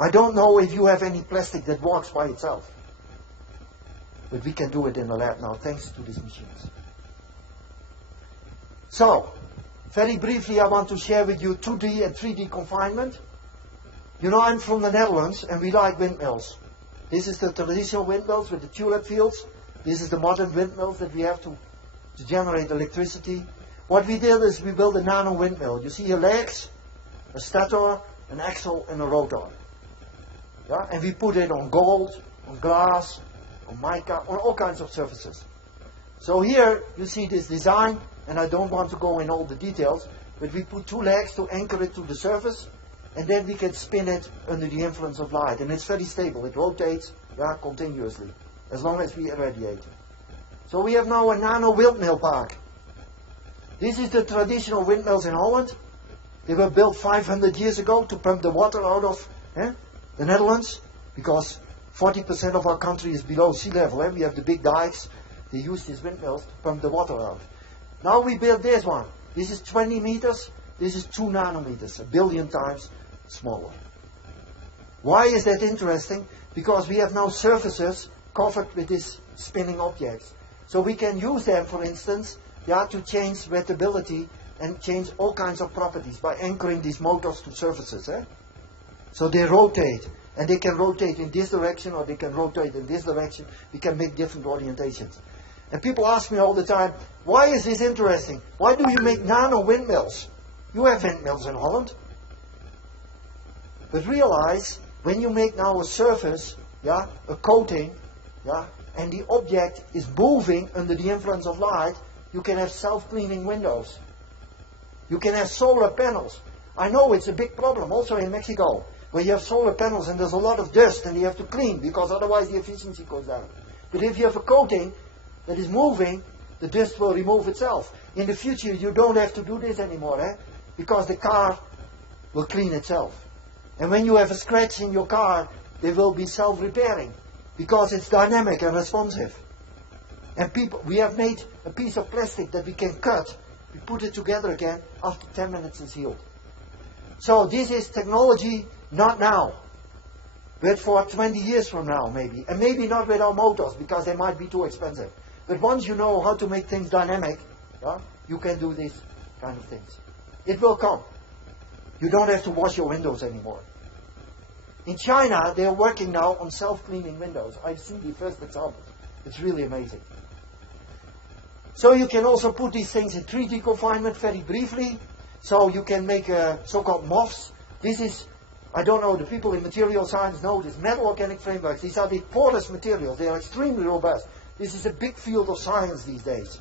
I don't know if you have any plastic that walks by itself, but we can do it in the lab now thanks to these machines. So, very briefly, I want to share with you 2D and 3D confinement. You know, I'm from the Netherlands, and we like windmills. This is the traditional windmills with the tulip fields. This is the modern windmills that we have to generate electricity. What we did is we built a nano windmill. You see here legs, a stator, an axle, and a rotor. And we put it on gold, on glass, on mica, on all kinds of surfaces. So here you see this design. And I don't want to go in all the details, but we put 2 legs to anchor it to the surface, and then we can spin it under the influence of light. And it's very stable. It rotates continuously. as long as we irradiate. So we have now a nano windmill park. This is the traditional windmills in Holland. They were built 500 years ago to pump the water out of the Netherlands, because 40% of our country is below sea level. We have the big dikes. They use these windmills to pump the water out. Now we build this one. This is 20 meters. This is 2 nanometers, 1 billion times smaller. Why is that interesting? Because we have now surfaces covered with these spinning objects. So we can use them, for instance, to change wettability and change all kinds of properties by anchoring these motors to surfaces. So they rotate, and they can rotate in this direction or they can rotate in this direction. We can make different orientations. And people ask me all the time, why is this interesting? Why do you make nano windmills? You have windmills in Holland. But realize, when you make now a surface, a coating, and the object is moving under the influence of light, you can have self-cleaning windows. You can have solar panels. I know it's a big problem also in Mexico, where you have solar panels and there's a lot of dust and you have to clean because otherwise the efficiency goes down. But if you have a coating that is moving, the dust will remove itself. In the future you don't have to do this anymore, because the car will clean itself. And when you have a scratch in your car, they will be self-repairing because it's dynamic and responsive. And we have made a piece of plastic that we can cut, we put it together again, after 10 minutes it's healed. So this is technology not now, but for 20 years from now maybe. And maybe not with our motors because they might be too expensive. But once you know how to make things dynamic, you can do these kind of things. It will come. You don't have to wash your windows anymore. In China, they are working now on self-cleaning windows. I've seen the first examples. It's really amazing. So you can also put these things in 3D confinement very briefly. So you can make so-called MOFs. This is, I don't know, the people in material science know this, metal organic frameworks. These are the porous materials. They are extremely robust. This is a big field of science these days,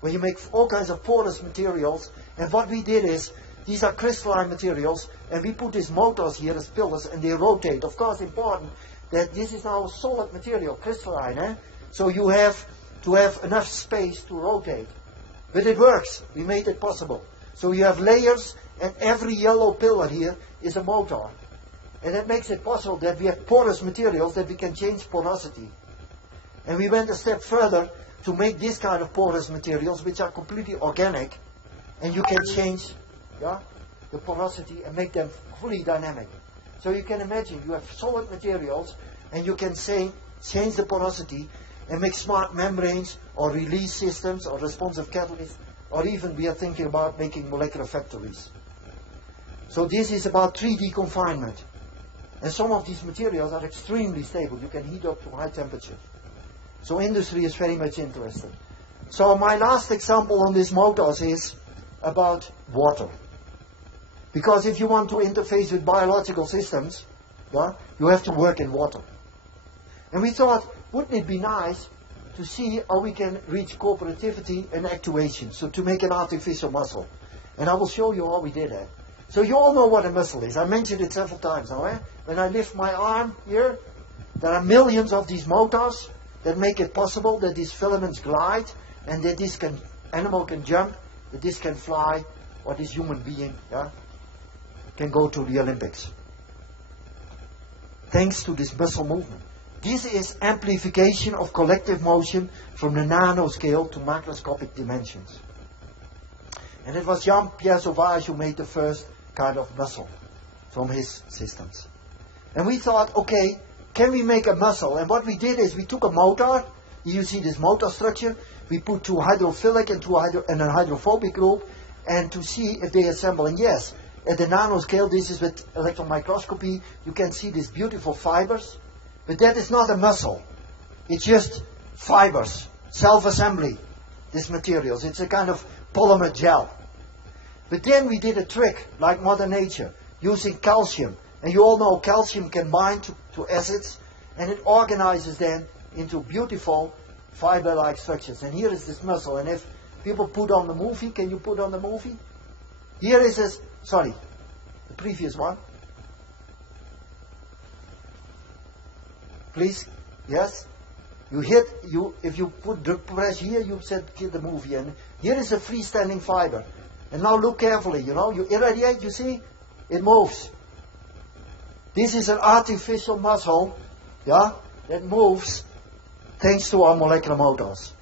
where you make all kinds of porous materials. And what we did is, these are crystalline materials, and we put these motors here as pillars, and they rotate. Of course, important that this is now a solid material, crystalline. So you have to have enough space to rotate. But it works. We made it possible. So you have layers, and every yellow pillar here is a motor. And that makes it possible that we have porous materials that we can change porosity. And we went a step further to make this kind of porous materials, which are completely organic, and you can change the porosity and make them fully dynamic. So you can imagine you have solid materials, and you can change the porosity and make smart membranes or release systems or responsive catalysts, or even we are thinking about making molecular factories. So this is about 3D confinement. And some of these materials are extremely stable. You can heat up to high temperatures. So industry is very much interested. So my last example on these motors is about water. Because if you want to interface with biological systems, you have to work in water. And we thought, wouldn't it be nice to see how we can reach cooperativity and actuation, so to make an artificial muscle. And I will show you how we did that. So you all know what a muscle is. I mentioned it several times now. When I lift my arm here, there are millions of these motors that make it possible that these filaments glide, and that this animal can jump, that this can fly, or this human being can go to the Olympics. Thanks to this muscle movement. This is amplification of collective motion from the nanoscale to macroscopic dimensions. And it was Jean-Pierre Sauvage who made the first kind of muscle from his systems. And we thought, okay, can we make a muscle? And what we did is we took a motor. You see this motor structure. We put two hydrophilic and a hydrophobic group, and to see if they assemble. And yes, at the nanoscale, this is with electron microscopy, you can see these beautiful fibers. But that is not a muscle. It's just fibers, self-assembly, these materials. It's a kind of polymer gel. But then we did a trick, like Mother Nature, using calcium. And you all know calcium can bind to acids, and it organizes them into beautiful fiber-like structures. And here is this muscle. And if people put on the movie, can you put on the movie? Here is this, sorry, the previous one. Please, yes? If you put the press here, you said kill the movie, and here is a freestanding fiber. And now look carefully, you irradiate, you see, it moves. This is an artificial muscle, that moves thanks to our molecular motors.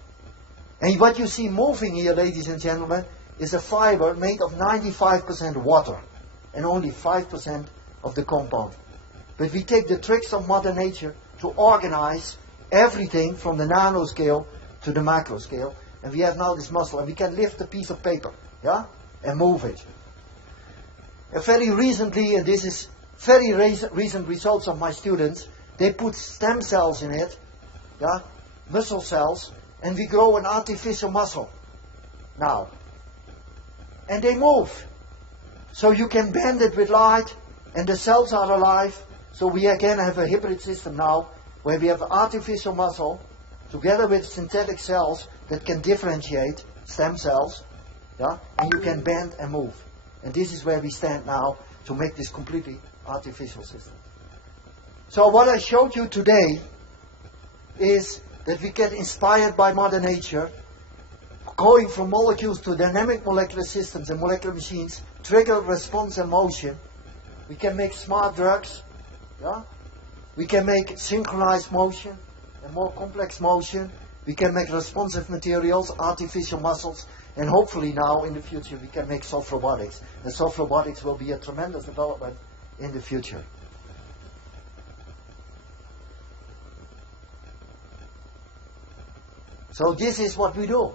And what you see moving here, ladies and gentlemen, is a fiber made of 95% water and only 5% of the compound. But we take the tricks of Mother Nature to organize everything from the nanoscale to the macro scale. And we have now this muscle, and we can lift a piece of paper, and move it. Very recently, and this is very recent results of my students, they put stem cells in it, muscle cells, and we grow an artificial muscle now. And they move. So you can bend it with light, and the cells are alive. So we again have a hybrid system now, where we have artificial muscle together with synthetic cells that can differentiate, stem cells, and you can bend and move. And this is where we stand now to make this completely artificial system. So what I showed you today is that we get inspired by Mother Nature, going from molecules to dynamic molecular systems and molecular machines, trigger, response, and motion. We can make smart drugs, we can make synchronized motion and more complex motion. We can make responsive materials, artificial muscles, and hopefully now in the future we can make soft robotics. And soft robotics will be a tremendous development in the future. So this is what we do.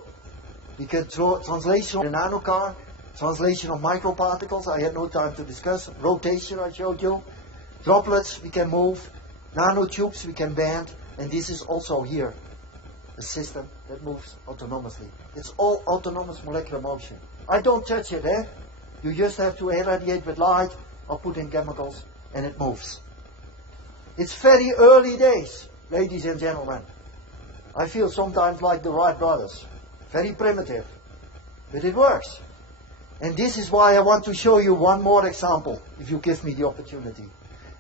We can translation of the nanocar, translation of microparticles, I had no time to discuss, rotation I showed you, droplets we can move, nanotubes we can bend, and this is also here a system that moves autonomously. It's all autonomous molecular motion. I don't touch it, You just have to irradiate with light or put in chemicals and it moves. It's very early days, ladies and gentlemen. I feel sometimes like the Wright brothers. Very primitive. But it works. And this is why I want to show you one more example, if you give me the opportunity.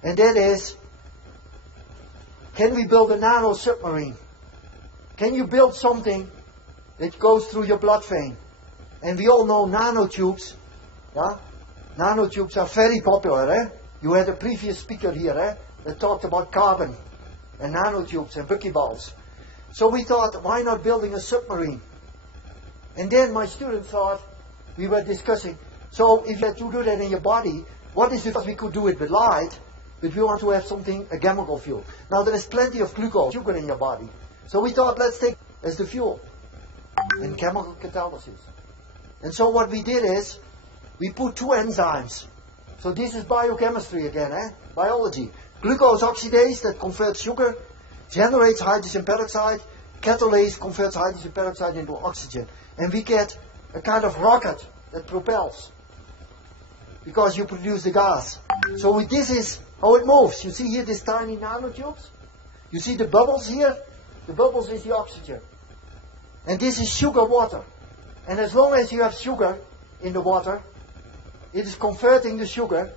And that is, can we build a nano submarine? Can you build something that goes through your blood vein? And we all know nanotubes. Nanotubes are very popular. You had a previous speaker here that talked about carbon and nanotubes and buckyballs. So we thought, why not building a submarine? And then my student thought, we were discussing, so if you had to do that in your body, what is it we could do it with light, but we want to have something, a chemical fuel. Now there is plenty of glucose, sugar in your body. So we thought, let's take as the fuel in chemical catalysis. And so what we did is, we put two enzymes. So this is biochemistry again, biology. Glucose oxidase that converts sugar, generates hydrogen peroxide. Catalase converts hydrogen peroxide into oxygen. And we get a kind of rocket that propels, because you produce the gas. So this is how it moves. You see here these tiny nanotubes? You see the bubbles here? The bubbles is the oxygen. And this is sugar water. And as long as you have sugar in the water, it is converting the sugar,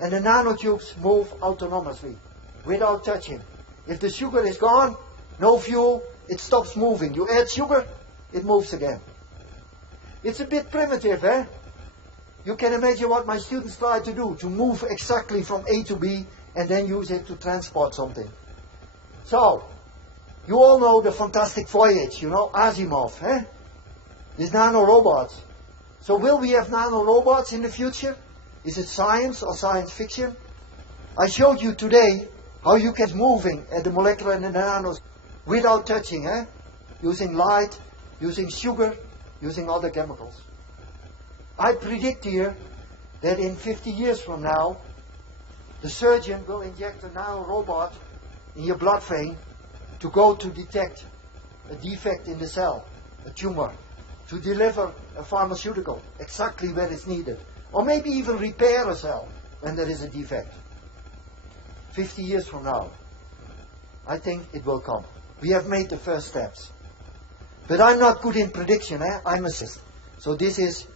and the nanotubes move autonomously, without touching. If the sugar is gone, no fuel, it stops moving. You add sugar, it moves again. It's a bit primitive, You can imagine what my students try to do, to move exactly from A to B, and then use it to transport something. So, you all know the Fantastic Voyage, Asimov, These nanorobots. So will we have nanorobots in the future? Is it science or science fiction? I showed you today how you get moving at the molecular and the nanos without touching, Using light, using sugar, using other chemicals. I predict here that in 50 years from now, the surgeon will inject a nanorobot in your blood vein to go to detect a defect in the cell, a tumor, to deliver a pharmaceutical exactly where it's needed, or maybe even repair a cell when there is a defect. 50 years from now, I think it will come. We have made the first steps. But I'm not good in prediction, I'm a scientist. So this is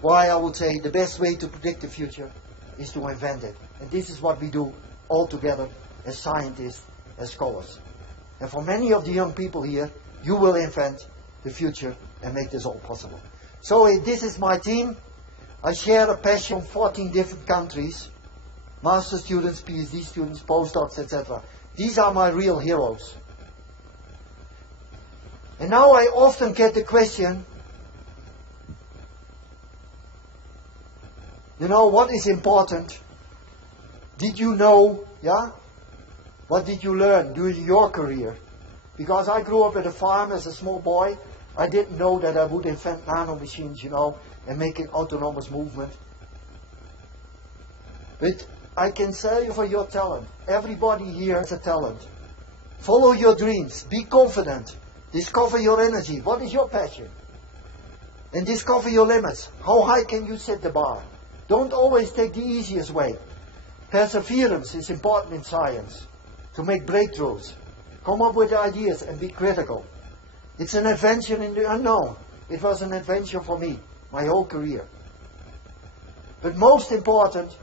why I would say the best way to predict the future is to invent it. And this is what we do all together as scientists, as scholars. And for many of the young people here, you will invent the future and make this all possible. So this is my team. I share a passion from 14 different countries. Master students, PhD students, postdocs, etc. These are my real heroes. And now I often get the question, you know, what is important? Did you know, yeah? What did you learn during your career? Because I grew up at a farm as a small boy. I didn't know that I would invent nanomachines, you know, and make an autonomous movement. But I can tell you for your talent. Everybody here has a talent. Follow your dreams. Be confident. Discover your energy. What is your passion? And discover your limits. How high can you set the bar? Don't always take the easiest way. Perseverance is important in science. To make breakthroughs. Come up with ideas and be critical. It's an adventure in the unknown. It was an adventure for me, my whole career. But most important,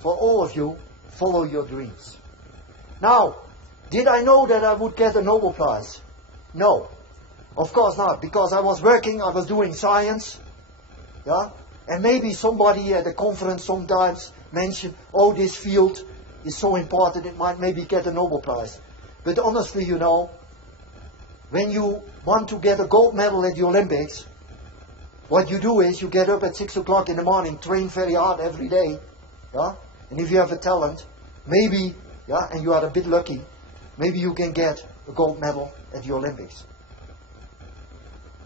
for all of you, follow your dreams. Now, did I know that I would get a Nobel Prize? No, of course not, because I was working, I was doing science, yeah, and maybe somebody at a conference sometimes mentioned, oh, this field is so important, it might maybe get a Nobel Prize. But honestly, you know, when you want to get a gold medal at the Olympics, what you do is you get up at 6 o'clock in the morning, train very hard every day, yeah, and if you have a talent, maybe, yeah, and you are a bit lucky, maybe you can get a gold medal at the Olympics.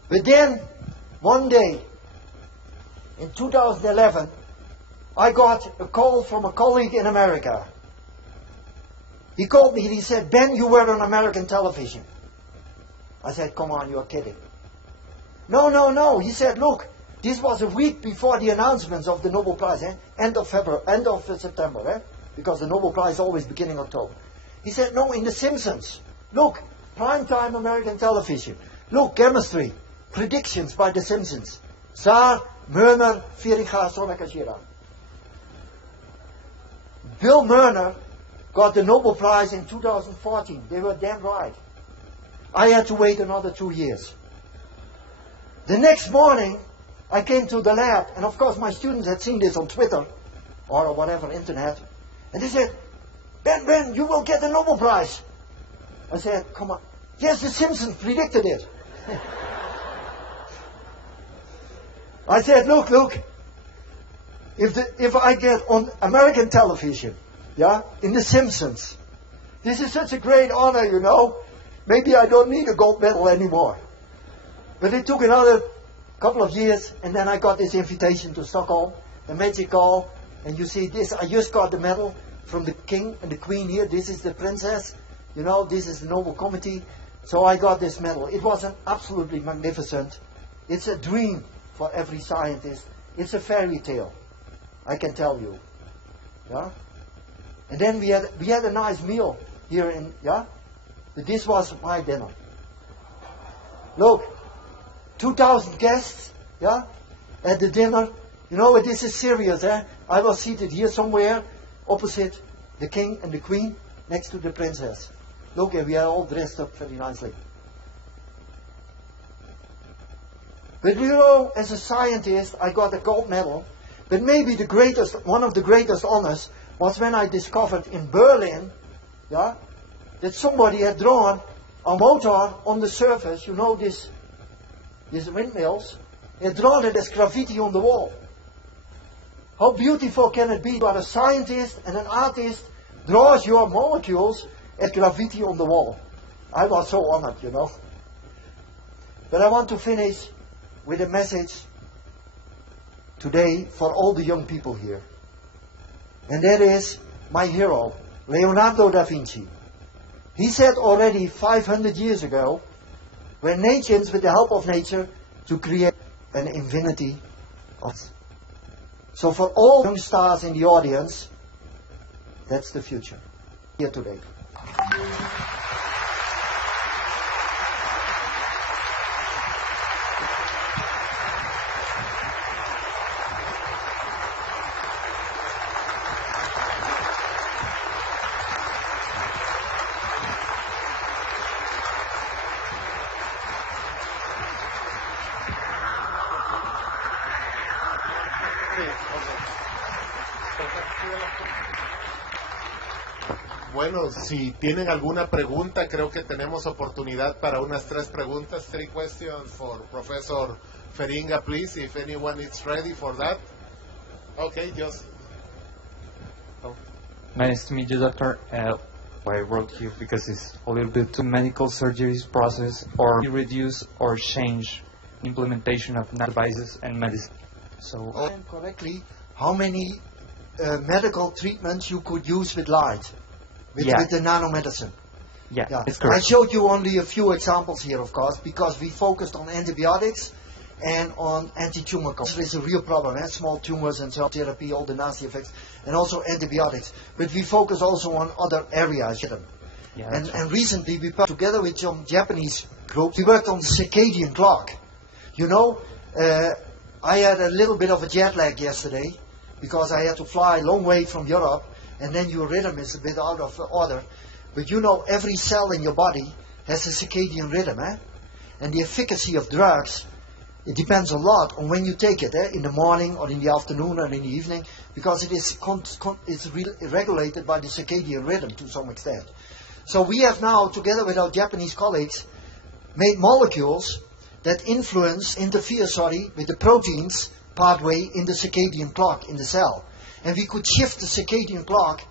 But then, one day, in 2011, I got a call from a colleague in America. He called me and he said, Ben, you were on American television. I said, come on, you're kidding. No. He said, look, this was a week before the announcements of the Nobel Prize, end of September, because the Nobel Prize is always beginning October. He said, no, in The Simpsons. Look, primetime American television. Look, chemistry, predictions by The Simpsons. Saar, Murner, Feringa, Sonakashira. Bill Murner got the Nobel Prize in 2014. They were damn right. I had to wait another 2 years. The next morning, I came to the lab, and of course my students had seen this on Twitter, or whatever, internet, and they said, Ben, you will get the Nobel Prize. I said, come on. Yes, The Simpsons predicted it. I said, look, if I get on American television, yeah, in The Simpsons, this is such a great honor, you know. Maybe I don't need a gold medal anymore. But it took another couple of years, and then I got this invitation to Stockholm, the magic call, and you see this, I just got the medal from the king and the queen here. This is the princess, you know, this is the Nobel Committee. So I got this medal. It was an absolutely magnificent. It's a dream for every scientist. It's a fairy tale, I can tell you. Yeah? And then we had a nice meal here in, yeah? But this was my dinner. Look, 2,000 guests, yeah, at the dinner. You know, this is serious, eh? I was seated here somewhere, opposite the king and the queen, next to the princess. Look, we are all dressed up very nicely. But you know, as a scientist, I got a gold medal. But maybe one of the greatest honors was when I discovered in Berlin, yeah, that somebody had drawn a motor on the surface. You know, these windmills. They had drawn it as graffiti on the wall. How beautiful can it be that a scientist and an artist draws your molecules as graffiti on the wall? I was so honored, you know. But I want to finish with a message today for all the young people here. And that is my hero, Leonardo da Vinci. He said already 500 years ago, we're nations with the help of nature to create an infinity of. So for all young stars in the audience, that's the future here today. Bueno, si tienen alguna pregunta, creo que tenemos oportunidad para unas 3 preguntas. 3 questions for Professor Feringa, please, if anyone is ready for that. Okay, just... Oh. Nice to meet you, doctor. I wrote here because it's a little bit to medical surgeries process or reduce or change implementation of devices and medicine. So, correctly, how many medical treatments you could use with light, with the nanomedicine? Yeah, it's I correct. showed you only a few examples here, of course, because we focused on antibiotics and on anti-tumor. It's a real problem, small tumors and cell therapy, all the nasty effects, and also antibiotics. But we focus also on other areas. Yeah, and recently, we worked together with some Japanese groups. We worked on the circadian clock. You know, I had a little bit of a jet lag yesterday because I had to fly a long way from Europe, and then your rhythm is a bit out of order. But you know, every cell in your body has a circadian rhythm, and the efficacy of drugs, it depends a lot on when you take it, in the morning or in the afternoon or in the evening, because it is regulated by the circadian rhythm to some extent. So we have now, together with our Japanese colleagues, made molecules that interfere with the proteins pathway in the circadian clock in the cell. And we could shift the circadian clock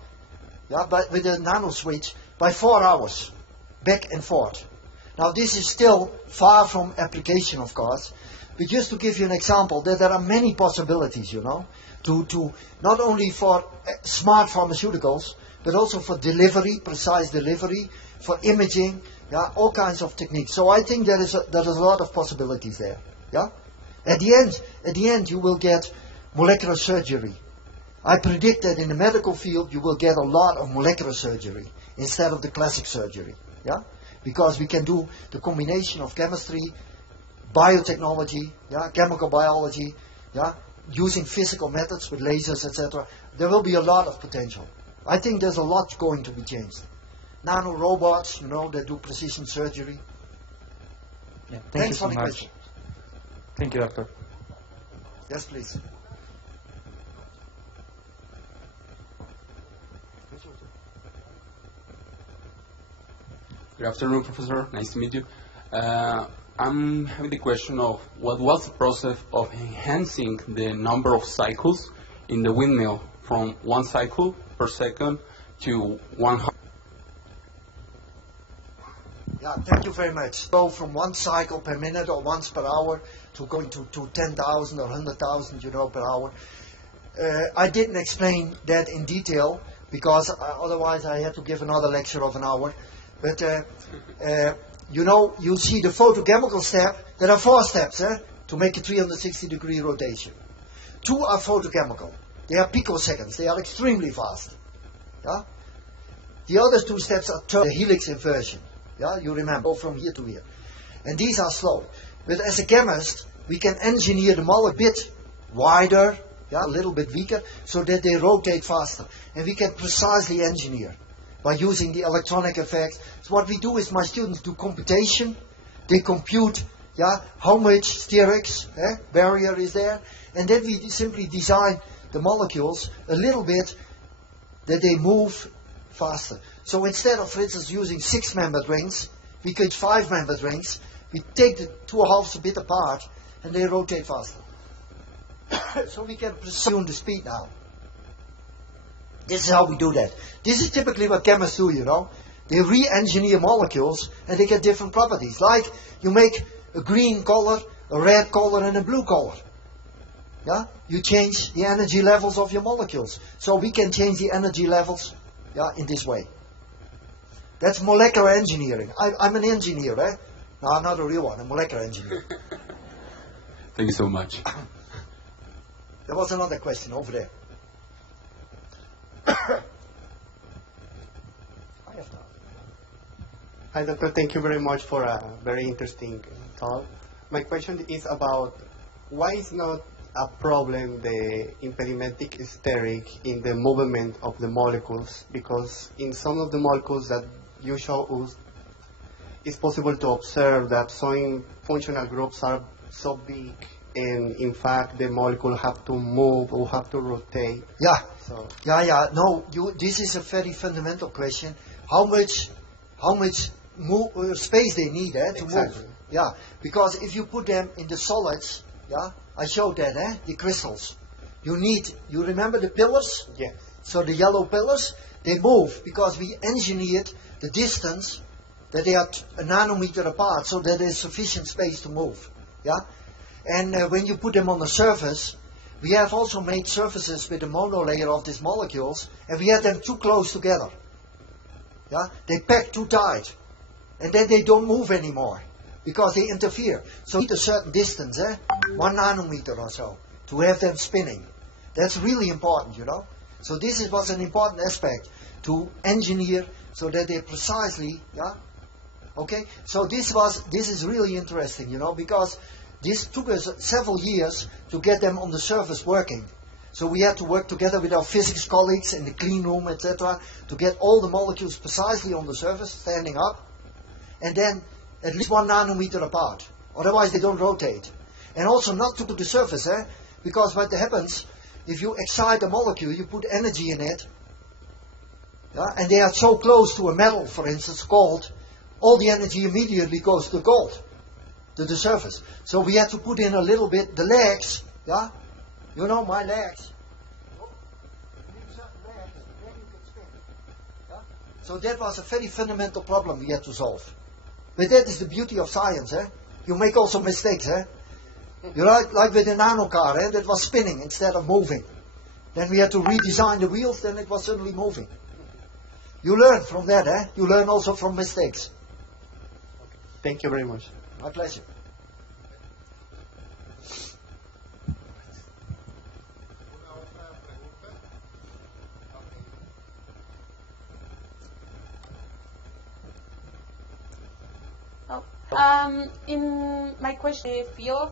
with a nano switch by 4 hours, back and forth. Now this is still far from application, of course, but just to give you an example, that there are many possibilities, to not only for smart pharmaceuticals, but also for delivery, precise delivery, for imaging, all kinds of techniques. So I think there is a lot of possibilities there. At the end, you will get molecular surgery. I predict that in the medical field, you will get a lot of molecular surgery instead of the classic surgery. Because we can do the combination of chemistry, biotechnology, chemical biology, using physical methods with lasers, etc. There will be a lot of potential. I think there's a lot going to be changed. Nano robots, that do precision surgery. Yeah, Thanks for so the much. question. Thank you, doctor. Yes, please. Good afternoon, Professor. Nice to meet you. I'm having the question of what was the process of enhancing the number of cycles in the windmill from 1 cycle per second to 100. Thank you very much. Go from 1 cycle per minute or once per hour to going to 10,000 or 100,000, per hour. I didn't explain that in detail because otherwise I had to give another lecture of an hour. But you see the photochemical step. There are 4 steps to make a 360-degree rotation. 2 are photochemical. They are picoseconds. They are extremely fast. The other 2 steps are the helix inversion. You remember, from here to here. And these are slow. But as a chemist, we can engineer the molecule a bit wider, a little bit weaker, so that they rotate faster. And we can precisely engineer by using the electronic effects. So what we do is my students do computation. They compute how much sterics barrier is there. And then we simply design the molecules a little bit that they move faster. So instead of, for instance, using 6-membered rings, we could 5-membered rings. We take the 2 halves a bit apart and they rotate faster. So we can pursue the speed now. This is how we do that. This is typically what chemists do, They re-engineer molecules and they get different properties. Like you make a green color, a red color and a blue color. You change the energy levels of your molecules. So we can change the energy levels in this way. That's molecular engineering. I'm an engineer, No, I'm not a real one, a molecular engineer. Thank you so much. There was another question over there. Hi, Doctor. Thank you very much for a very interesting talk. My question is about why is not a problem the impedimentic steric in the movement of the molecules? Because in some of the molecules that you show us, it's possible to observe that some functional groups are so big and in fact the molecule have to move or have to rotate. Yeah. So Yeah. No, this is a very fundamental question. How much space they need to Exactly. move? Yeah, because if you put them in the solids, yeah, I showed that, the crystals. You remember the pillars? yes. So the yellow pillars, they move because we engineered the distance that they are a nanometer apart, so that there is sufficient space to move. Yeah, and when you put them on the surface, we have also made surfaces with a monolayer of these molecules, and we had them too close together. Yeah, they pack too tight, and then they don't move anymore because they interfere. So you need a certain distance, 1 nanometer or so, to have them spinning. That's really important, So this was an important aspect to engineer so that they precisely, yeah. Okay, so this is really interesting, because this took us several years to get them on the surface working. So we had to work together with our physics colleagues in the clean room, etc., to get all the molecules precisely on the surface, standing up, and then at least 1 nanometer apart. Otherwise they don't rotate. And also not to the surface, because what happens, if you excite a molecule, you put energy in it, yeah, and they are so close to a metal, for instance, gold, all the energy immediately goes to gold, to the surface. So we had to put in a little bit, the legs, yeah, my legs. Yeah? So that was a very fundamental problem we had to solve. But that is the beauty of science, You make also mistakes, like with the nano car, that was spinning instead of moving. Then we had to redesign the wheels, then it was suddenly moving. You learn from that, You learn also from mistakes. Thank you very much. My pleasure. In my question, field